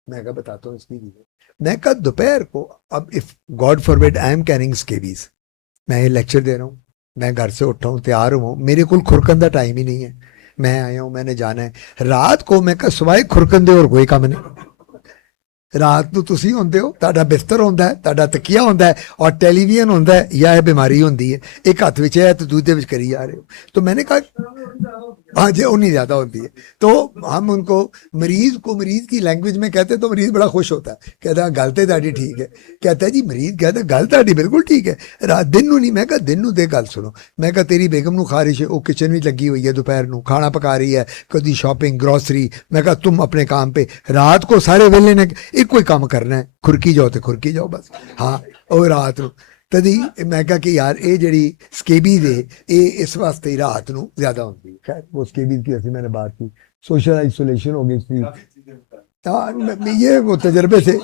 मैं कहा बताता हूँ इसकी रीजन। मैं कहा दोपहर को, अब if God forbid I am carrying scabies, मैं ये लेक्चर दे रहा हूँ, मैं घर से उठा हूँ, तैयार हूँ, मेरे को खुरकन का टाइम ही नहीं है, मैं आया हूँ, मैंने जाना है। रात को मैं कहा सवाए खुरकन दे और कोई काम नहीं। रात ਨੂੰ ਤੁਸੀਂ ਹੁੰਦੇ ਹੋ, ਤੁਹਾਡਾ ਬਿਸਤਰ ਹੁੰਦਾ ਹੈ, ਤੁਹਾਡਾ ਤਕੀਆ ਹੁੰਦਾ ਹੈ, और टेलीविजन होता है, या ये बीमारी होती है, एक हाथ में है तो दूसरे में करी जा रहे हो। तो मैंने कहा हाँ जी उन्नी ज़्यादा होती है। तो हम उनको मरीज की लैंग्वेज में कहते तो मरीज बड़ा खुश होता है, कहता है गल तो ताड़ी ठीक है। कहता है जी मरीज कहता है गल ताड़ी बिल्कुल ठीक है, रात दिन नू नहीं। मैं कहा दिन नू दे गल सुनो, मैं कहा तेरी बेगम नू खारिश है, वो किचन में लगी हुई है, दोपहर नू खाना पका रही है, कभी शॉपिंग ग्रॉसरी। मैं कहा तुम अपने काम पे, रात को सारे वेले ने एक कोई काम करना है, खुरकी जाओ तो खुरकी जाओ बस। हाँ और रात ਨੂੰ तदी मैं कहा कि यार ये जड़ी स्केबीज है ये इस वास्ते ही रात ਨੂੰ ज्यादा होती है। खैर वो स्केबीज की ऐसी मैंने बात की, सोशल आइसोलेशन हो गई इसकी। हाँ ये वो तजर्बे से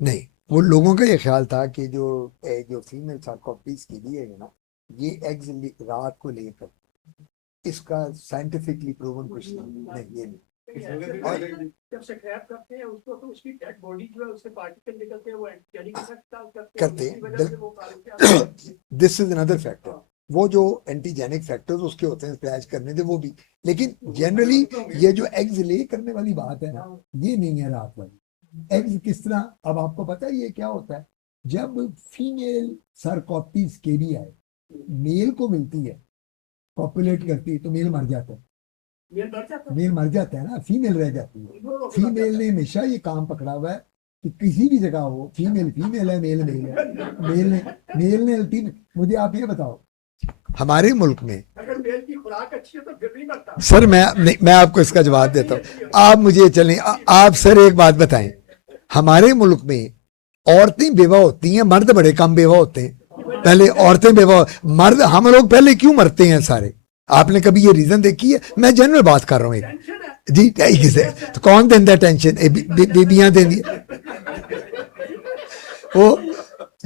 नहीं, वो लोगों का ये ख्याल था कि जो फीमेल सार्कोप्टीज की दी है ना, ये एग्स रात को लेकर, इसका साइंटिफिकली प्रूवन कुछ नहीं, ये नहीं। जब शक्यात करते हैं उसको तो उसकी डेड बॉडी जो है उससे पार्टिकल निकलते हैं, वो एंटीजेनिक करते हैं। दिस इज अनदर फैक्टर, वो जो एंटीजेनिक फैक्टर्स उसके होते हैं स्क्रैच करने से वो भी, लेकिन जनरली ये जो एग्स ले करने वाली बात है ना, ये नहीं है रात वाली। एग्स किस तरह, अब आपको पता है ये क्या होता है, जब फीमेल सार्कोप्टीज के भी है, मेल को मिलती है, पॉपुलेट करती है, तो मेल मर जाता है, मेल मर जाता है ना, फीमेल रह जाती है। फीमेल ने हमेशा ये काम पकड़ा हुआ है कि किसी भी जगह हो, फीमेल फीमेल है, मेल मेल है, मेल ने फीमेल, मुझे आप ये बताओ हमारे मुल्क में अगर मेल की खुराक अच्छी है तो फिर नहीं मरता। सर मैं आपको इसका जवाब देता हूँ, आप मुझे चलें आप सर एक बात बताएं, हमारे मुल्क में औरतें बेवा होती हैं, मर्द बड़े कम बेवा होते हैं। पहले औरतें बेवा, मर्द, हम लोग पहले क्यों मरते हैं सारे? आपने कभी ये रीजन देखी है? मैं जनरल बात कर रहा हूँ एक टेंशन है। जी, किसे तो कौन देता है टेंशन? बीबियां देंगी वो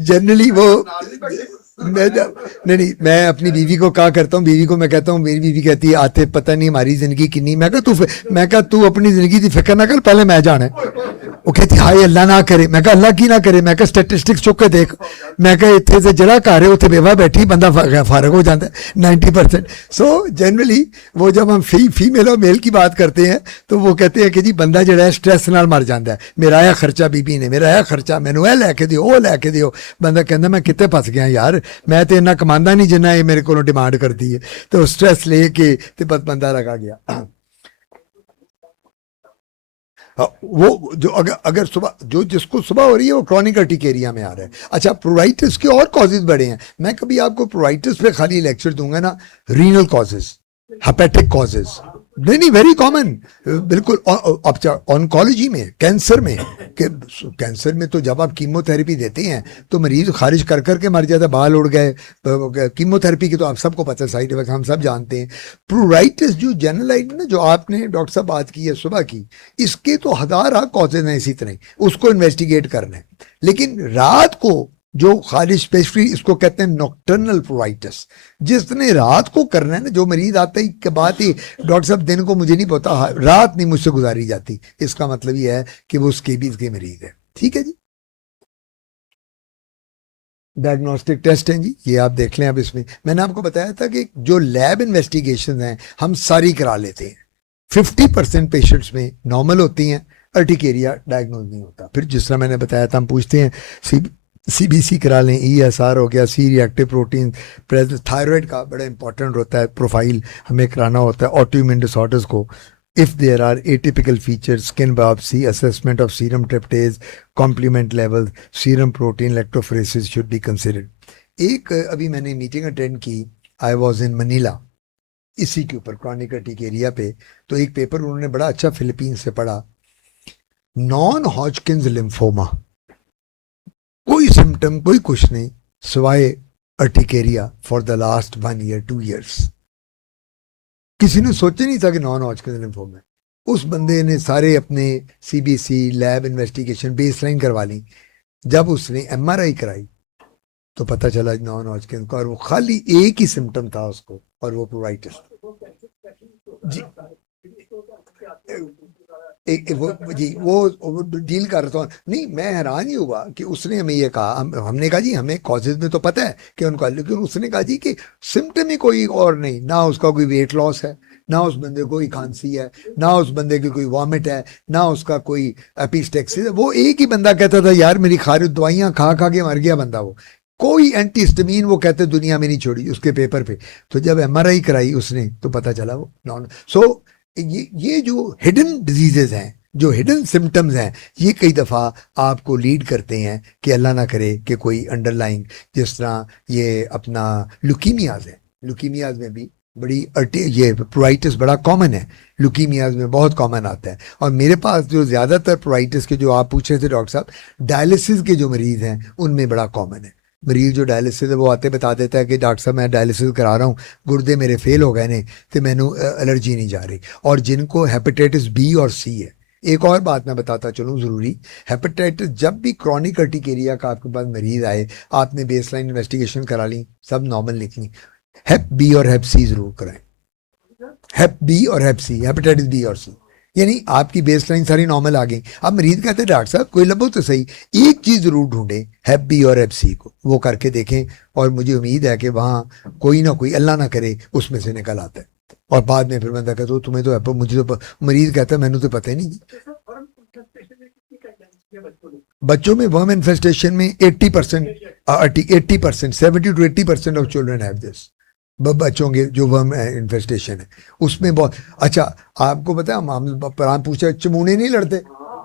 जनरली वो। नहीं, मैं अपनी बीवी को कहा करता हूँ, बीवी को मैं कहता हूँ, मेरी बीवी कहती है आते पता नहीं हमारी जिंदगी कितनी, मैं कहा तू अपनी जिंदगी की फिक्र ना कर, पहले मैं जाना है। वो कहती हाय अल्लाह ना करे, मैं कहा अल्लाह की ना करे, मैं कहा स्टैटिस्टिक्स चुक के देख, मैं कहा इतने से जरा घर है उत्थे बेवा बैठी बंदा फारग हो जाता है 90%। सो जनरली वो जब हम फीमेल और मेल की बात करते हैं तो वो कहते हैं कि जी बंदा जड़ा है स्ट्रेस नाल मर जाता है, मेरा आया खर्चा बीबी ने, मेरा आया खर्चा, मैनू ए लैके दिओ वो लैके दिओ। बंदा कहता मैं कितने फस गया यार, मैं तो इन्ना कमांदा नहीं जिन्ना ये मेरे को डिमांड करती है, तो स्ट्रेस लेके तो बस बंदा लगा गया। वो जो अगर सुबह जो जिसको सुबह हो रही है वो क्रॉनिक अर्टिकेरिया में आ रहा है। अच्छा, प्रोराइटिस के और कॉजेज बड़े हैं, मैं कभी आपको प्रोराइटिस पे खाली लेक्चर दूंगा ना। रीनल कॉजेज, हेपेटिक कॉजेज, नहीं वेरी कॉमन, बिल्कुल। ऑन्कोलॉजी में, कैंसर में, कैंसर में तो जब आप कीमोथेरेपी देते हैं तो मरीज खारिज कर करके मर जाता है, बाल उड़ गए, कीमोथेरेपी की तो आप सबको पता है, साइड इफेक्ट हम सब जानते हैं। प्लूराइटिस जो जनरलाइट ना, जो आपने डॉक्टर साहब बात की है सुबह की, इसके तो हजार कॉजेज हैं, इसी तरह उसको इन्वेस्टिगेट करना है। लेकिन रात को जो खाली स्पेसिफिकली इसको कहते हैं नॉक्टर्नल प्रोराइटिस, जिसने रात को करना है ना, जो मरीज आता ही के बाद ही डॉक्टर साहब दिन को मुझे नहीं पता, रात नहीं मुझसे गुजारी जाती, इसका मतलब ये है कि वो स्केबीज के मरीज है। ठीक है जी, डायग्नोस्टिक टेस्ट हैं जी, ये आप देख लें। अब इसमें मैंने आपको बताया था कि जो लैब इन्वेस्टिगेशन हैं हम सारी करा लेते हैं, 50% पेशेंट्स में नॉर्मल होती हैं, अर्टिकेरिया डायग्नोज नहीं होता। फिर जिस तरह मैंने बताया था, हम पूछते हैं सीबीसी करा लें, ESR हो गया, C reactive protein presence, thyroid का बड़ा इंपॉर्टेंट होता है, प्रोफाइल हमें कराना होता है, ऑटोइम्यून डिसऑर्डर्स को, if there are atypical features, skin biopsy, assessment of serum tryptase, complement level, serum protein electrophoresis should be considered. एक अभी मैंने मीटिंग अटेंड की, आई वाज इन मनीला, इसी के ऊपर क्रॉनिक अर्टिकेरिया पे, तो एक पेपर उन्होंने बड़ा अच्छा फिलीपींस से पढ़ा, नॉन हॉजकिंस लिम्फोमा, कोई सिम्टम कोई कुछ नहीं सिवाय urticaria for the last 1 year 2 years। किसी ने सोचा नहीं था कि नॉन हॉजकिंस लिम्फोमा है। उस बंदे ने सारे अपने सीबीसी लैब इन्वेस्टिगेशन बेसलाइन करवा ली, जब उसने MRI कराई तो पता चला नॉन हॉजकिंस का, और वो खाली एक ही सिम्टम था उसको, और वो प्रोराइटिस जी। वो डील कर रहा था। नहीं, मैं हैरान ही हुआ कि उसने हमें ये कहा, हमने कहा जी हमें कॉजेज में तो पता है कि उनका, लेकिन उसने कहा जी कि सिम्टम ही कोई और नहीं, ना उसका कोई वेट लॉस है, ना उस बंदे को कोई खांसी है, ना उस बंदे की कोई वॉमिट है, ना उसका कोई एपिस्टेक्सिस है। वो एक ही बंदा कहता था यार मेरी खारिज दवाइयां खा खा के मर गया बंदा, वो कोई एंटीहिस्टामिन वो कहते दुनिया में नहीं छोड़ी उसके पेपर पे। तो जब MRI कराई उसने तो पता चला वो नॉन। सो ये जो हिडन डिजीजेज हैं, जो हिडन सिम्टम्स हैं, ये कई दफ़ा आपको लीड करते हैं कि अल्लाह ना करे कि कोई अंडरलाइंग, जिस तरह ये अपना लुकीमियाज है, लुकीमियाज में भी बड़ी ये प्रोराइटिस बड़ा कॉमन है, लुकीमियाज में बहुत कॉमन आता है। और मेरे पास जो ज़्यादातर प्रोराइटिस के जो आप पूछ रहे थे डॉक्टर साहब, डायलिसिस के जो मरीज़ हैं उनमें बड़ा कॉमन है। मरीज जो डायलिसिस है वो आते बता देता है कि डॉक्टर साहब मैं डायलिसिस करा रहा हूँ, गुर्दे मेरे फेल हो गए ने, तो मैनू एलर्जी नहीं जा रही। और जिनको हेपेटाइटिस B और C है, एक और बात मैं बताता चलूँ ज़रूरी, हेपेटाइटिस जब भी क्रॉनिक अर्टिकेरिया का आपके पास मरीज आए, आपने बेसलाइन इन्वेस्टिगेशन करा ली, सब नॉर्मल निकली, हेप B और हेप C जरूर कराएं, हेप B और हेप C, हेपेटाइटिस B और C, यानी आपकी बेसलाइन सारी नॉर्मल आ गई। अब मरीज कहते हैं डॉक्टर साहब कोई लबो तो सही, एक चीज जरूर ढूंढें, हेप B और हेप C को, वो करके देखें, और मुझे उम्मीद है कि वहाँ कोई ना कोई, अल्लाह ना करे, उसमें से निकल आता है। और बाद में फिर बंदा कहता तुम्हें तो है, मुझे तो, मरीज कहता है मैंने तो पता ही नहीं। बच्चों में वर्म इन्फेस्टेशन में 80% 70 to 80% of children have this. बच्चों के जो वर्म इन्फेस्टेशन है उसमें बहुत अच्छा। आपको पता है हम पूछा चमूने नहीं लड़ते,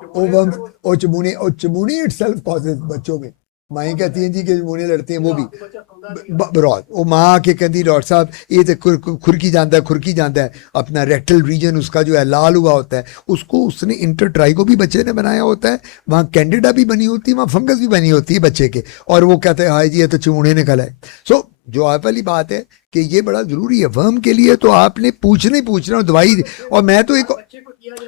ओ वर्म्स, ओ चमूने इटसेल्फ कॉजेज बच्चों में, माएँ कहती हैं जी कि चमूने लड़ते हैं वो भी बरौत, वो माँ आके कहती डॉक्टर साहब ये तो खुरकी जाता है अपना रेक्टल रीजन उसका जो है लाल हुआ होता है, उसको उसने इंटरट्राइको भी बच्चे ने बनाया होता है, वहाँ कैंडिडा भी बनी होती है, वहाँ फंगस भी बनी होती है बच्चे के, और वो कहते हैं हाय जी ये तो चमूने निकला है। सो जो आप वाली बात है कि ये बड़ा जरूरी है वर्म के लिए, तो आपने पूछना दवाई, और मैं तो एक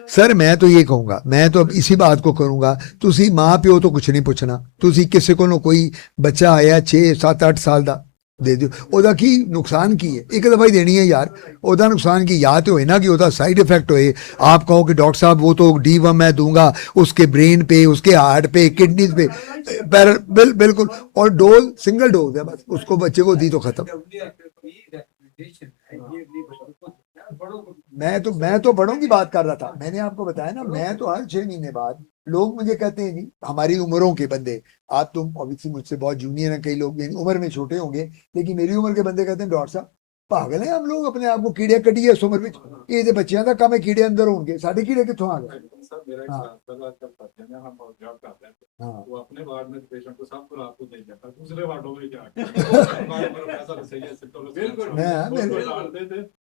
सर मैं तो ये कहूँगा, मैं तो अब इसी बात को करूँगा, तुसी माँ प्यो तो कुछ नहीं पूछना, तुसी किसी को कोई बच्चा आया 6-7-8 साल का दे दो, ओदा की नुकसान की है, एक दवाई देनी है यार, ओदा नुकसान की या तो है ना कि ओदा साइड इफेक्ट होए, आप कहो कि डॉक्टर साहब वो तो D1 मैं दूंगा उसके ब्रेन पे, उसके हार्ट पे, किडनीज पे, बिल्कुल, और डोज सिंगल डोज है बस, उसको बच्चे को दी तो खत्म। मैं तो बड़ों की बात कर रहा था, मैंने आपको बताया ना, मैं तो हर 6 महीने बाद लोग मुझे कहते हैं जी हमारी उम्रों के बंदे, आप तो ऑब्वियसली मुझसे बहुत जूनियर हैं, कई लोग उम्र में छोटे होंगे, लेकिन मेरी उम्र के बंदे कहते हैं डॉक्टर साहब पागल है हम लोग, अपने आप को कीड़े कटिए इस उम्र में, ये तो बच्चियां का काम है कीड़े अंदर होंगे, साढ़े कीड़े कितों आ गए। हाँ वो अपने वार्ड में पेशेंट को सबको रात को नहीं जाता, दूसरे वार्डों में क्या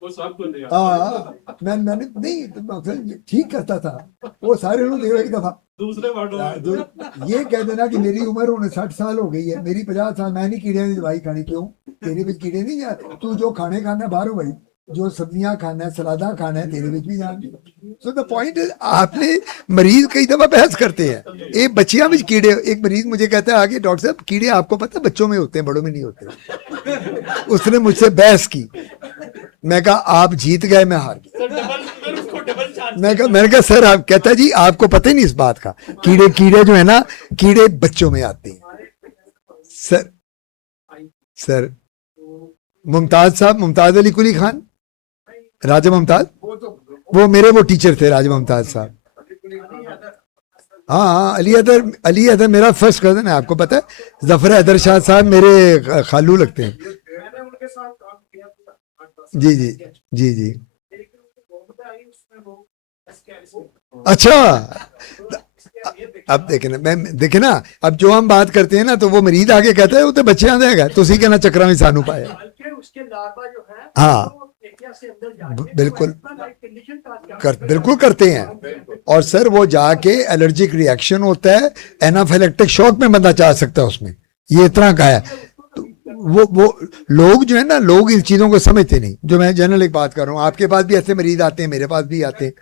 वो सबको नहीं आता। मैंने नहीं तो ठीक करता था, वो सारे लोग एक दफा दूसरे वार्डों में ये कह देना कि मेरी उम्र 59 साल हो गई है, मेरी 50 साल, मैं नहीं कीड़े की दवाई खानी, क्यों तेरे में कीड़े नहीं यार, तू जो खाने खाना बाहर हो भाई, जो सब्जियां खाना है सलादा खाना है तेरे में भी जान। सो द पॉइंट इज, आपने मरीज कई दफा बहस करते हैं ये बच्चियां में कीड़े, एक मरीज मुझे कहता है आगे डॉक्टर साहब कीड़े आपको पता बच्चों में होते हैं बड़ों में नहीं होते, उसने मुझसे बहस की, मैं कहा आप जीत गए मैं हार गया, मैंने कहा सर आप, कहता जी आपको पता ही नहीं इस बात का, कीड़े जो है ना कीड़े बच्चों में आते हैं। सर मुमताज साहब, मुमताज अली कुली खान, राजा मुमताज, वो मेरे वो टीचर थे राजा मुमताज साहब। हाँ अली अदर मेरा फर्स्ट कजन है, आपको पता है, जफर हैदर शाह साहब मेरे खालू लगते हैं। जी अच्छा, अब देखे ना अब जो हम बात करते हैं ना तो वो मरीज आगे कहता है वो तो बच्चे आ जाएगा, तो उसी कहना चक्रा में सानू पाया। हाँ बिल्कुल बिल्कुल करते हैं, और सर वो जाके एलर्जिक रिएक्शन होता है, एनाफिलेक्टिक शॉक में बंदा जा सकता है उसमें, ये इतना का है। तो वो लोग जो है ना, लोग इन चीजों को समझते नहीं, जो मैं जनरल एक बात कर रहा हूँ, आपके पास भी ऐसे मरीज आते हैं, मेरे पास भी आते हैं।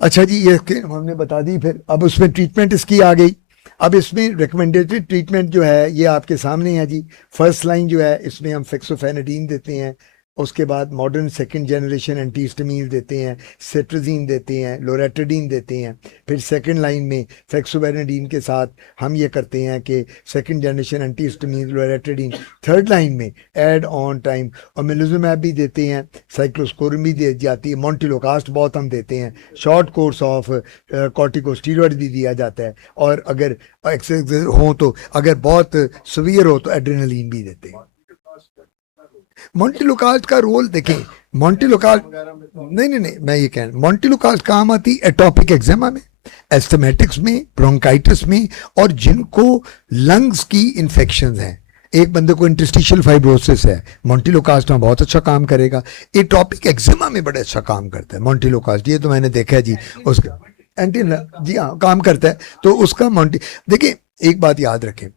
अच्छा जी ये हमने बता दी, फिर अब उसमें ट्रीटमेंट इसकी आ गई, अब इसमें रिकमेंडेटेड ट्रीटमेंट जो है ये आपके सामने है जी। फर्स्ट लाइन जो है इसमें हम फेक्सोफेनेडिन देते हैं, उसके बाद मॉडर्न सेकंड जनरेशन एंटीहिस्टामीन देते हैं, सेट्राजीन देते हैं, लोरेटाडीन देते हैं। फिर सेकंड लाइन में फेक्सोफेनेडिन के साथ हम ये करते हैं कि सेकंड जनरेशन एंटीहिस्टामीन, लोरेटाडीन। थर्ड लाइन में ऐड ऑन टाइम ओमेलिजुमैब भी देते हैं, साइक्लोस्पोरिन भी दी जाती है, मोंटिलोकास्ट बहुत हम देते हैं, शॉर्ट कोर्स ऑफ कॉर्टिकोस्टेरॉइड भी दिया जाता है, और अगर एक्सेस हो तो, अगर बहुत सीवियर हो तो एड्रेनलिन भी देते हैं। मोंटिलोकास्ट का रोल देखें, मोंटिलोकास्ट नहीं मैं ये कह रहा हूं, मोंटिलोकास्ट काम आती एटॉपिक एक्जिमा में, एस्थमेटिक्स में, ब्रोंकाइटिस में, और जिनको लंग्स की इन्फेक्शंस हैं। एक बंदे को इंटरस्टिशियल फाइब्रोसिस है, मोंटिलोकास्ट में बहुत अच्छा काम करेगा। एटॉपिक एक्जिमा में बड़ा अच्छा काम करता है मोंटिलोकास्ट, ये तो मैंने देखा है जी, उसका एंटी जी हाँ काम करता है। तो उसका देखिए एक बात याद रखें,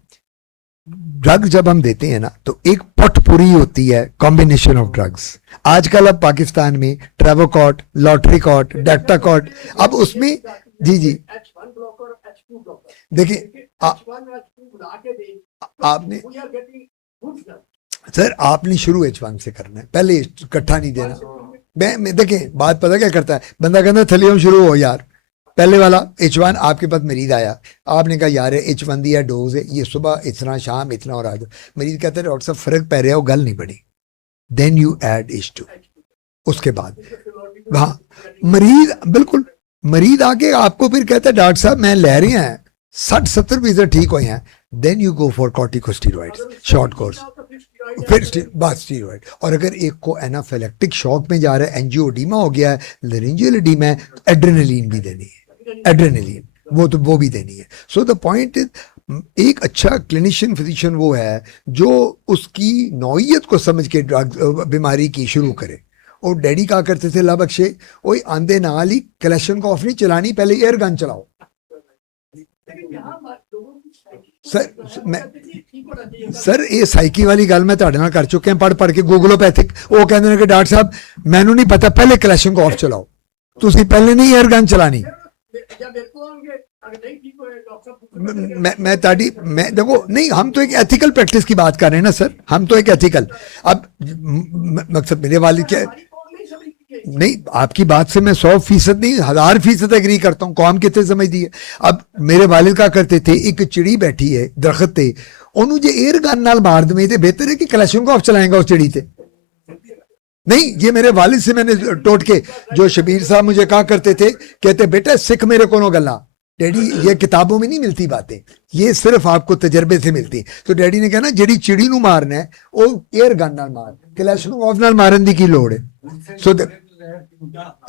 ड्रग जब हम देते हैं ना तो एक पटपुरी होती है, कॉम्बिनेशन ऑफ ड्रग्स। आजकल अब पाकिस्तान में ट्रेवोकॉट, लॉटरीकॉट, डेक्टाकॉट, अब उसमें जी देखिए आपने सर आपने शुरू H1 से करना है, पहले इकट्ठा नहीं देना। मैं देखिए बात पता क्या करता है, बंदा कहता है थलियम शुरू हो यार, पहले वाला H1 आपके पास मरीज आया, आपने कहा यार H1 दिया डोज है, ये सुबह इतना शाम इतना और आज, मरीज कहते हैं डॉक्टर साहब फर्क पै रहा है, वो गल नहीं पड़ी, देन यू ऐड H2। उसके बाद हाँ मरीज बिल्कुल, मरीज आके आपको फिर कहता है डॉक्टर साहब मैं ले रहे हैं 60-70% ठीक हुए हैं, then you go for corticosteroids short course, फिर बस स्टीरॉइड। और अगर एक को एनाफिलेक्टिक शॉक में जा रहा है, एंजियोडीमा हो गया है, लारिंजियल एडीमा है, एड्रेनलिन भी देनी है। एड्रेनलिन, वो भी देनी है. सो द पॉइंट इज, एक अच्छा क्लिनिशियन फिजिशियन वो है जो उसकी नौइयत को समझ के ड्रग बीमारी की शुरू करे. और डैडी कहा करते थे ला बख्शे, ओए आंदे नाल ही कलेशनकॉफ नहीं चलानी, पहले एयर गन चलाओ. सर ये साइकी वाली गल मैं ਤੁਹਾਡੇ ਨਾਲ ਕਰ ਚੁੱਕਿਆ, ਪੜ ਕੇ ਗੂਗਲੋਪੈਥਿਕ. ਉਹ ਕਹਿੰਦੇ ਨੇ ਕਿ ਡਾਕਟਰ ਸਾਹਿਬ ਮੈਨੂੰ ਨਹੀਂ ਪਤਾ, ਪਹਿਲੇ ਕਲੈਸ਼ਨਕੋਫ ਚਲਾਓ, ਤੁਸੀਂ ਪਹਿਲੇ नहीं एयर गन चलानी. मैं देखो नहीं, हम तो एक एथिकल प्रैक्टिस की बात कर रहे हैं ना सर, हम तो एक एथिकल. अब मकसद मेरे वालिद क्या नहीं, आपकी बात से मैं 100% नहीं 1000% एग्री करता हूँ. कौम कितने समझती है. अब मेरे वालिद का करते थे, एक चिड़ी बैठी है दरख्त ते, ओनू जे एयर गन नाल मार दे तो बेहतर है कि कलैशनकॉफ चलाएगा उस चिड़ी ते. नहीं, ये मेरे वालिद से मैंने टोट के, जो शबीर साहब मुझे कहा करते थे, कहते बेटा सिख मेरे को गला, डैडी ये किताबों में नहीं मिलती बातें, ये सिर्फ आपको तजर्बे से मिलती. तो डैडी ने कहा ना जेडी चिड़ी नू मारना है वो एयर गन नाल मार, कलैशनकॉफ नाल मारन दी की लोड़ है. सो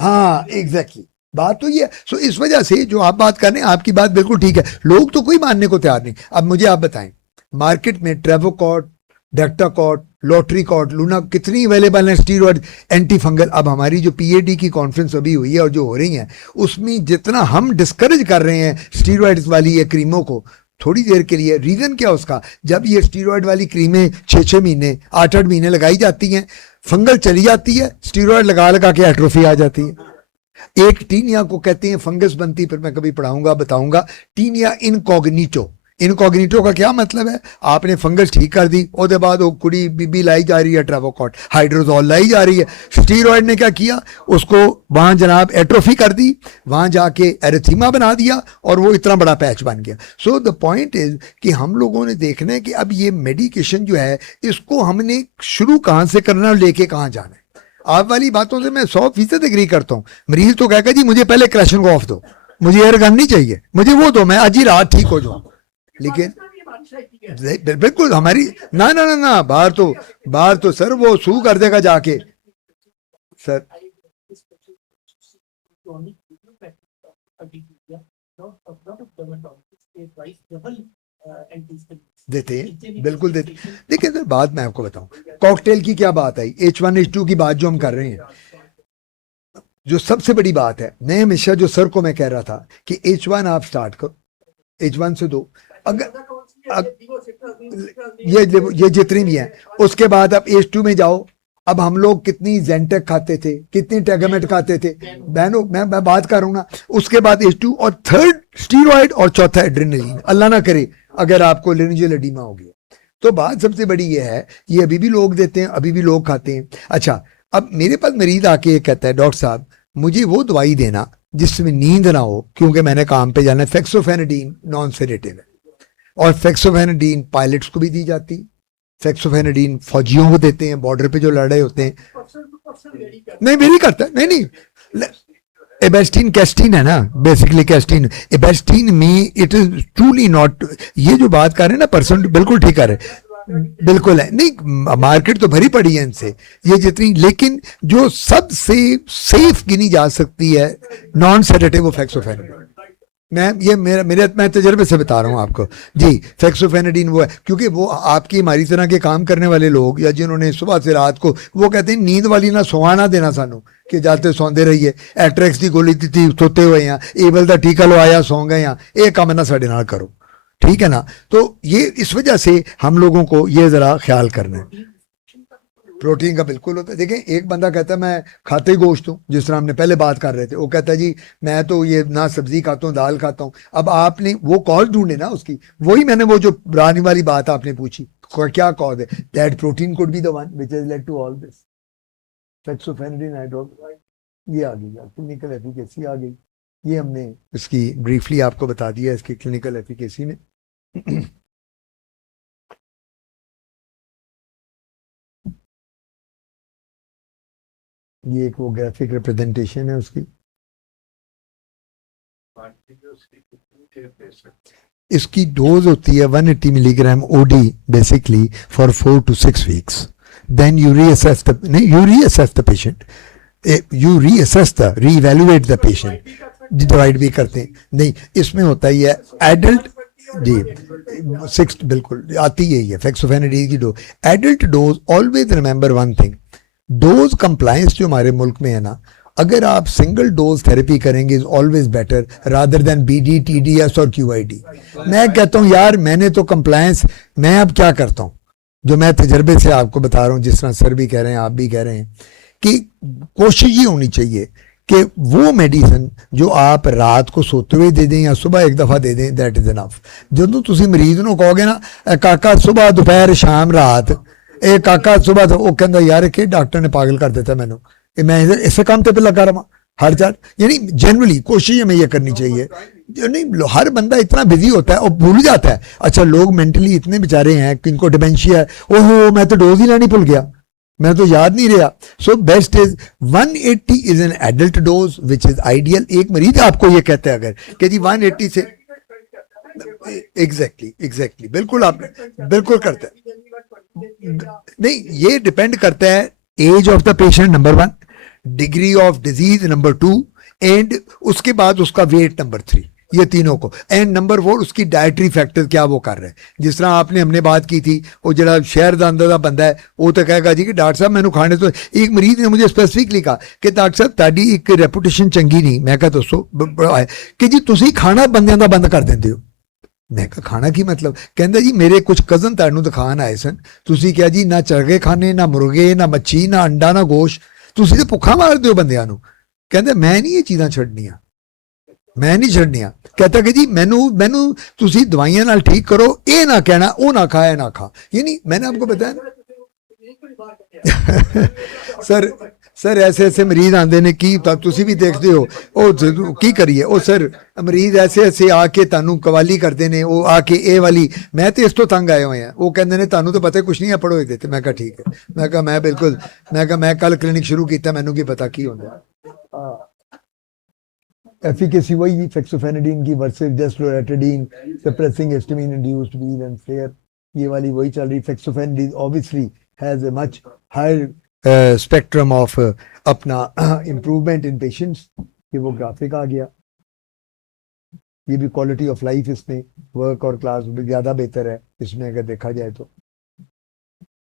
हाँ एग्जैक्टली, बात तो ये. सो इस वजह से जो आप बात कर रहे हैं, आपकी बात बिल्कुल ठीक है, लोग तो कोई मानने को तैयार नहीं. अब मुझे आप बताएं, मार्केट में ट्रेवोकॉट, डेक्टाकॉट, लॉटरीकॉट, लूना कितनी अवेलेबल है स्टीरॉयड एंटी फंगल. अब हमारी जो पीएडी की कॉन्फ्रेंस अभी हुई है और जो हो रही है, उसमें जितना हम डिस्करेज कर रहे हैं स्टीरॉयड्स वाली ये क्रीमों को थोड़ी देर के लिए, रीजन क्या उसका, जब ये स्टीरॉयड वाली क्रीमें 6-6 महीने 8-8 महीने लगाई जाती हैं, फंगल चली जाती है, स्टीरॉयड लगा लगा के एट्रोफी आ जाती है. एक टीनिया को कहते हैं फंगस बनती, फिर मैं कभी पढ़ाऊंगा बताऊंगा, टीनिया इनकॉग्निटो. इनकॉग्निटो का क्या मतलब है, आपने फंगस ठीक कर दी, उसके बाद वो कुड़ी बीबी लाई जा रही है ट्रेवोकॉट, हाइड्रोजोल लाई जा रही है. स्टीरॉयड ने क्या किया, उसको वहां जनाब एट्रोफी कर दी, वहां जाके एरिथीमा बना दिया और वो इतना बड़ा पैच बन गया. सो द पॉइंट इज कि हम लोगों ने देखना है कि अब ये मेडिकेशन जो है, इसको हमने शुरू कहाँ से करना और लेके कहाँ जाना है. आप वाली बातों से मैं 100% एग्री करता हूँ. मरीज तो कहेगा जी मुझे पहले कलैशनकॉफ दो, मुझे एयर गन नहीं चाहिए, मुझे वो दो, मैं आज ही रात ठीक हो जाऊँ. लेकिन बिल्कुल हमारी ना ना ना ना बाहर तो सर वो सू कर देगा जाके सर. देते हैं, बिल्कुल देते. देखिए सर बात मैं आपको बताऊं, कॉकटेल की क्या बात आई, H1H2 की बात जो हम कर रहे हैं, जो सबसे बड़ी बात है, मैं हमेशा जो सर को मैं कह रहा था कि H1 आप स्टार्ट करो, H1 से दो, अगर ये जितनी भी हैं, उसके बाद आप H2 में जाओ. अब हम लोग कितनी जेंटेक खाते थे, कितनी टेगामेट खाते थे बहनों, मैं बात कर रहा हूँ ना. उसके बाद H2 और थर्ड स्टीरॉयड और चौथा एड्रेनलिन. अल्लाह ना करे अगर आपको लिनिजियल एडिमा हो गया. तो बात सबसे बड़ी ये है, ये अभी भी लोग देते हैं, अभी भी लोग खाते हैं. अच्छा, अब मेरे पास मरीज आके कहता है डॉक्टर साहब मुझे वो दवाई देना जिसमें नींद ना हो, क्योंकि मैंने काम पे जाना है. फेक्सोफेनेडिन नॉन सेडेटिव है, और फेक्सोफेनेडिन पायलट्स को भी दी जाती है, फेक्सोफेनेडिन फौजियों को देते हैं बॉर्डर पे जो लड़ रहे होते हैं. नहीं मेरी करता है, नहीं एबेस्टीन कैस्टीन है ना, बेसिकली कैस्टीन एबेस्टीन में इट इज ट्रूली नॉट, ये जो बात कर रहे हैं ना परसेंट बिल्कुल ठीक कर रहे, बिल्कुल है. नहीं मार्केट तो भरी पड़ी है इनसे ये जितनी, लेकिन जो सबसे सेफ गिनी जा सकती है नॉन सेडेटिव फेक्सोफेनेडिन. मैं तजर्बे से बता रहा हूँ आपको जी. फेक्सोफेनेडिन वो है, क्योंकि वो आपकी हमारी तरह के काम करने वाले लोग या जिन्होंने सुबह से रात को, वो कहते हैं नींद वाली ना सुहाना देना सानू कि जाते सौंदे रहिए, एट्रेक्स की गोली दी सोते हुए यहाँ, एबल का टीका लवाया सौ गए यहाँ, ये काम ना साढ़े नाल करो, ठीक है ना. तो ये इस वजह से हम लोगों को ये जरा ख्याल करना है. प्रोटीन का बिल्कुल होता है. देखें एक बंदा कहता है मैं खाते ही गोश्त हूँ, जिस तरह हमने पहले बात कर रहे थे, वो कहता है जी मैं तो ये ना सब्जी खाता हूँ दाल खाता हूँ. अब आपने वो कॉज ढूंढे ना उसकी, वही मैंने वो जो रानी वाली बात आपने पूछी, क्या कॉज है, that protein could be the one which has led to all this. Fexofenadine ये आ गई, क्लिनिकल एफिकेसी आ गई, ये हमने इसकी ब्रीफली आपको बता दिया इसकी क्लिनिकल एफिकेसी ने. ये एक वो ग्राफिक रिप्रेजेंटेशन है उसकी. इसकी डोज होती है 180 milligram OD basically for 4 to 6 weeks. Then you reassess the patient, you reassess the reevaluate the patient. Divide भी करते हैं, नहीं इसमें होता ही है एडल्ट जी 6 बिल्कुल आती यही है फेक्सोफेनाडिन की dose. Adult dose always remember one thing, dose compliance जो हमारे मुल्क में है ना, अगर आप सिंगल डोज थेरेपी करेंगे is always better rather than BD TDS और QID। मैं कहता हूँ यार मैंने तो कंप्लायंस, मैं अब क्या करता हूँ जो मैं तजर्बे से आपको बता रहा हूँ, जिस तरह सर भी कह रहे हैं आप भी कह रहे हैं कि कोशिश ये होनी चाहिए कि वो मेडिसिन जो आप रात को सोते हुए दे दें या सुबह एक दफ़ा दे दें, दैट इज़ इनफ। ਜਦੋਂ ਤੁਸੀਂ ਮਰੀਜ਼ ਨੂੰ ਕਹੋਗੇ ਨਾ ਕਾਕਾ ਸੁਬਹ ਦੁਪਹਿਰ ਸ਼ਾਮ ਰਾਤ ਇਹ ਕਾਕਾ ਸੁਬਹ ਤੋਂ, ਉਹ ਕਹਿੰਦਾ ਯਾਰ ਕਿ ਡਾਕਟਰ ਨੇ ਪਾਗਲ कर देता मैनू, ये मैं इसे काम पे लगा रहा हर चार। यानी जनरली कोशिश हमें ये करनी चाहिए, नहीं हर बंदा इतना बिजी होता है और भूल जाता है। अच्छा लोग मेंटली इतने बेचारे हैं कि इनको डिमेंशिया है, ओहो मैं तो डोज ही लेनी भूल गया, मैं तो याद नहीं रहा। So best is 180 is an adult dose which is ideal. एक मरीज आपको ये कहते हैं अगर कि जी 180 से एग्जैक्टली बिल्कुल आप बिल्कुल करते हैं, नहीं ये डिपेंड करता है age of the patient number 1, degree of disease number 2 and उसके बाद उसका वेट नंबर 3, ये तीनों को, एंड नंबर 4 उसकी डाइटरी फैक्टर क्या वो कर रहे हैं। जिस तरह आपने हमने बात की थी वो जरा शहर का अंदर का बंदा है वो तो कहेगा जी कि डॉक्टर साहब मैंने खाने तो, एक मरीज ने मुझे स्पेसिफिकली कहा कि डॉक्टर साहब ताड़ी एक रेपुटेशन चंगी नहीं, मैं कहा दोस्तों कि जी तुसी खाना बंदियां दा बंद कर देंगे हो। मैं कहा खाना की मतलब, कहता जी मेरे कुछ कजन तुहानू दिखान आए सन, तुसी क्या जी ना चरगे खाने ना मुर्गे ना मच्छी ना अंडा ना गोश्त, तुसी तो भुखा मार दो बंदियां नू। कहते मैं नहीं ये चीज़ां छड्डनियां, मैं नहीं छड्डनियां। कहता कि जी मैनू तुसी दवाइयां नाल ठीक करो, ये ना कहना वो ना खा ये ना खा। यानी मैंने आपको बताया सर ऐसे ऐसे मरीज आते ने की तुसी भी देखते हो ओ की करिए ओ सर मरीज ऐसे ऐसे आके तानू कवाली करते ने, वो आके ए वाली मैं तो इस तो तंग आए हुए हैं, वो कहते ने तानू तो पता कुछ नहीं है पढ़ो ये देते। मैं कहा ठीक है, मैं कहा मैं बिल्कुल, मैं कहा मैं कल क्लिनिक शुरू किया मैनू की पता की होंदा। एफिकेसी वही फेक्सोफेनाडिन की versus desloratadine suppressing histamine induced wheal and flare, ये वाली वही चल रही। Fexofenadine obviously has a much higher spectrum of अपना इम्प्रूवमेंट इन पेशेंट्स, कि वो ग्राफिक आ गया। ये भी क्वालिटी ऑफ लाइफ इसमें वर्क और क्लास भी ज़्यादा बेहतर है इसमें अगर देखा जाए तो।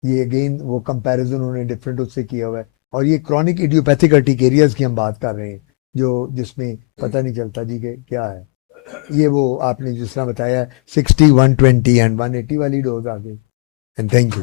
ये अगेन वो कंपैरिजन उन्होंने डिफरेंट उससे किया हुआ है। और ये क्रॉनिक इडियोपैथिक अर्टिकेरियाज की हम बात कर रहे हैं जो जिसमें पता नहीं चलता जी के क्या है। ये वो आपने जिस तरह बताया 60, 120 एंड 180 वाली डोज आ गई। And thank you.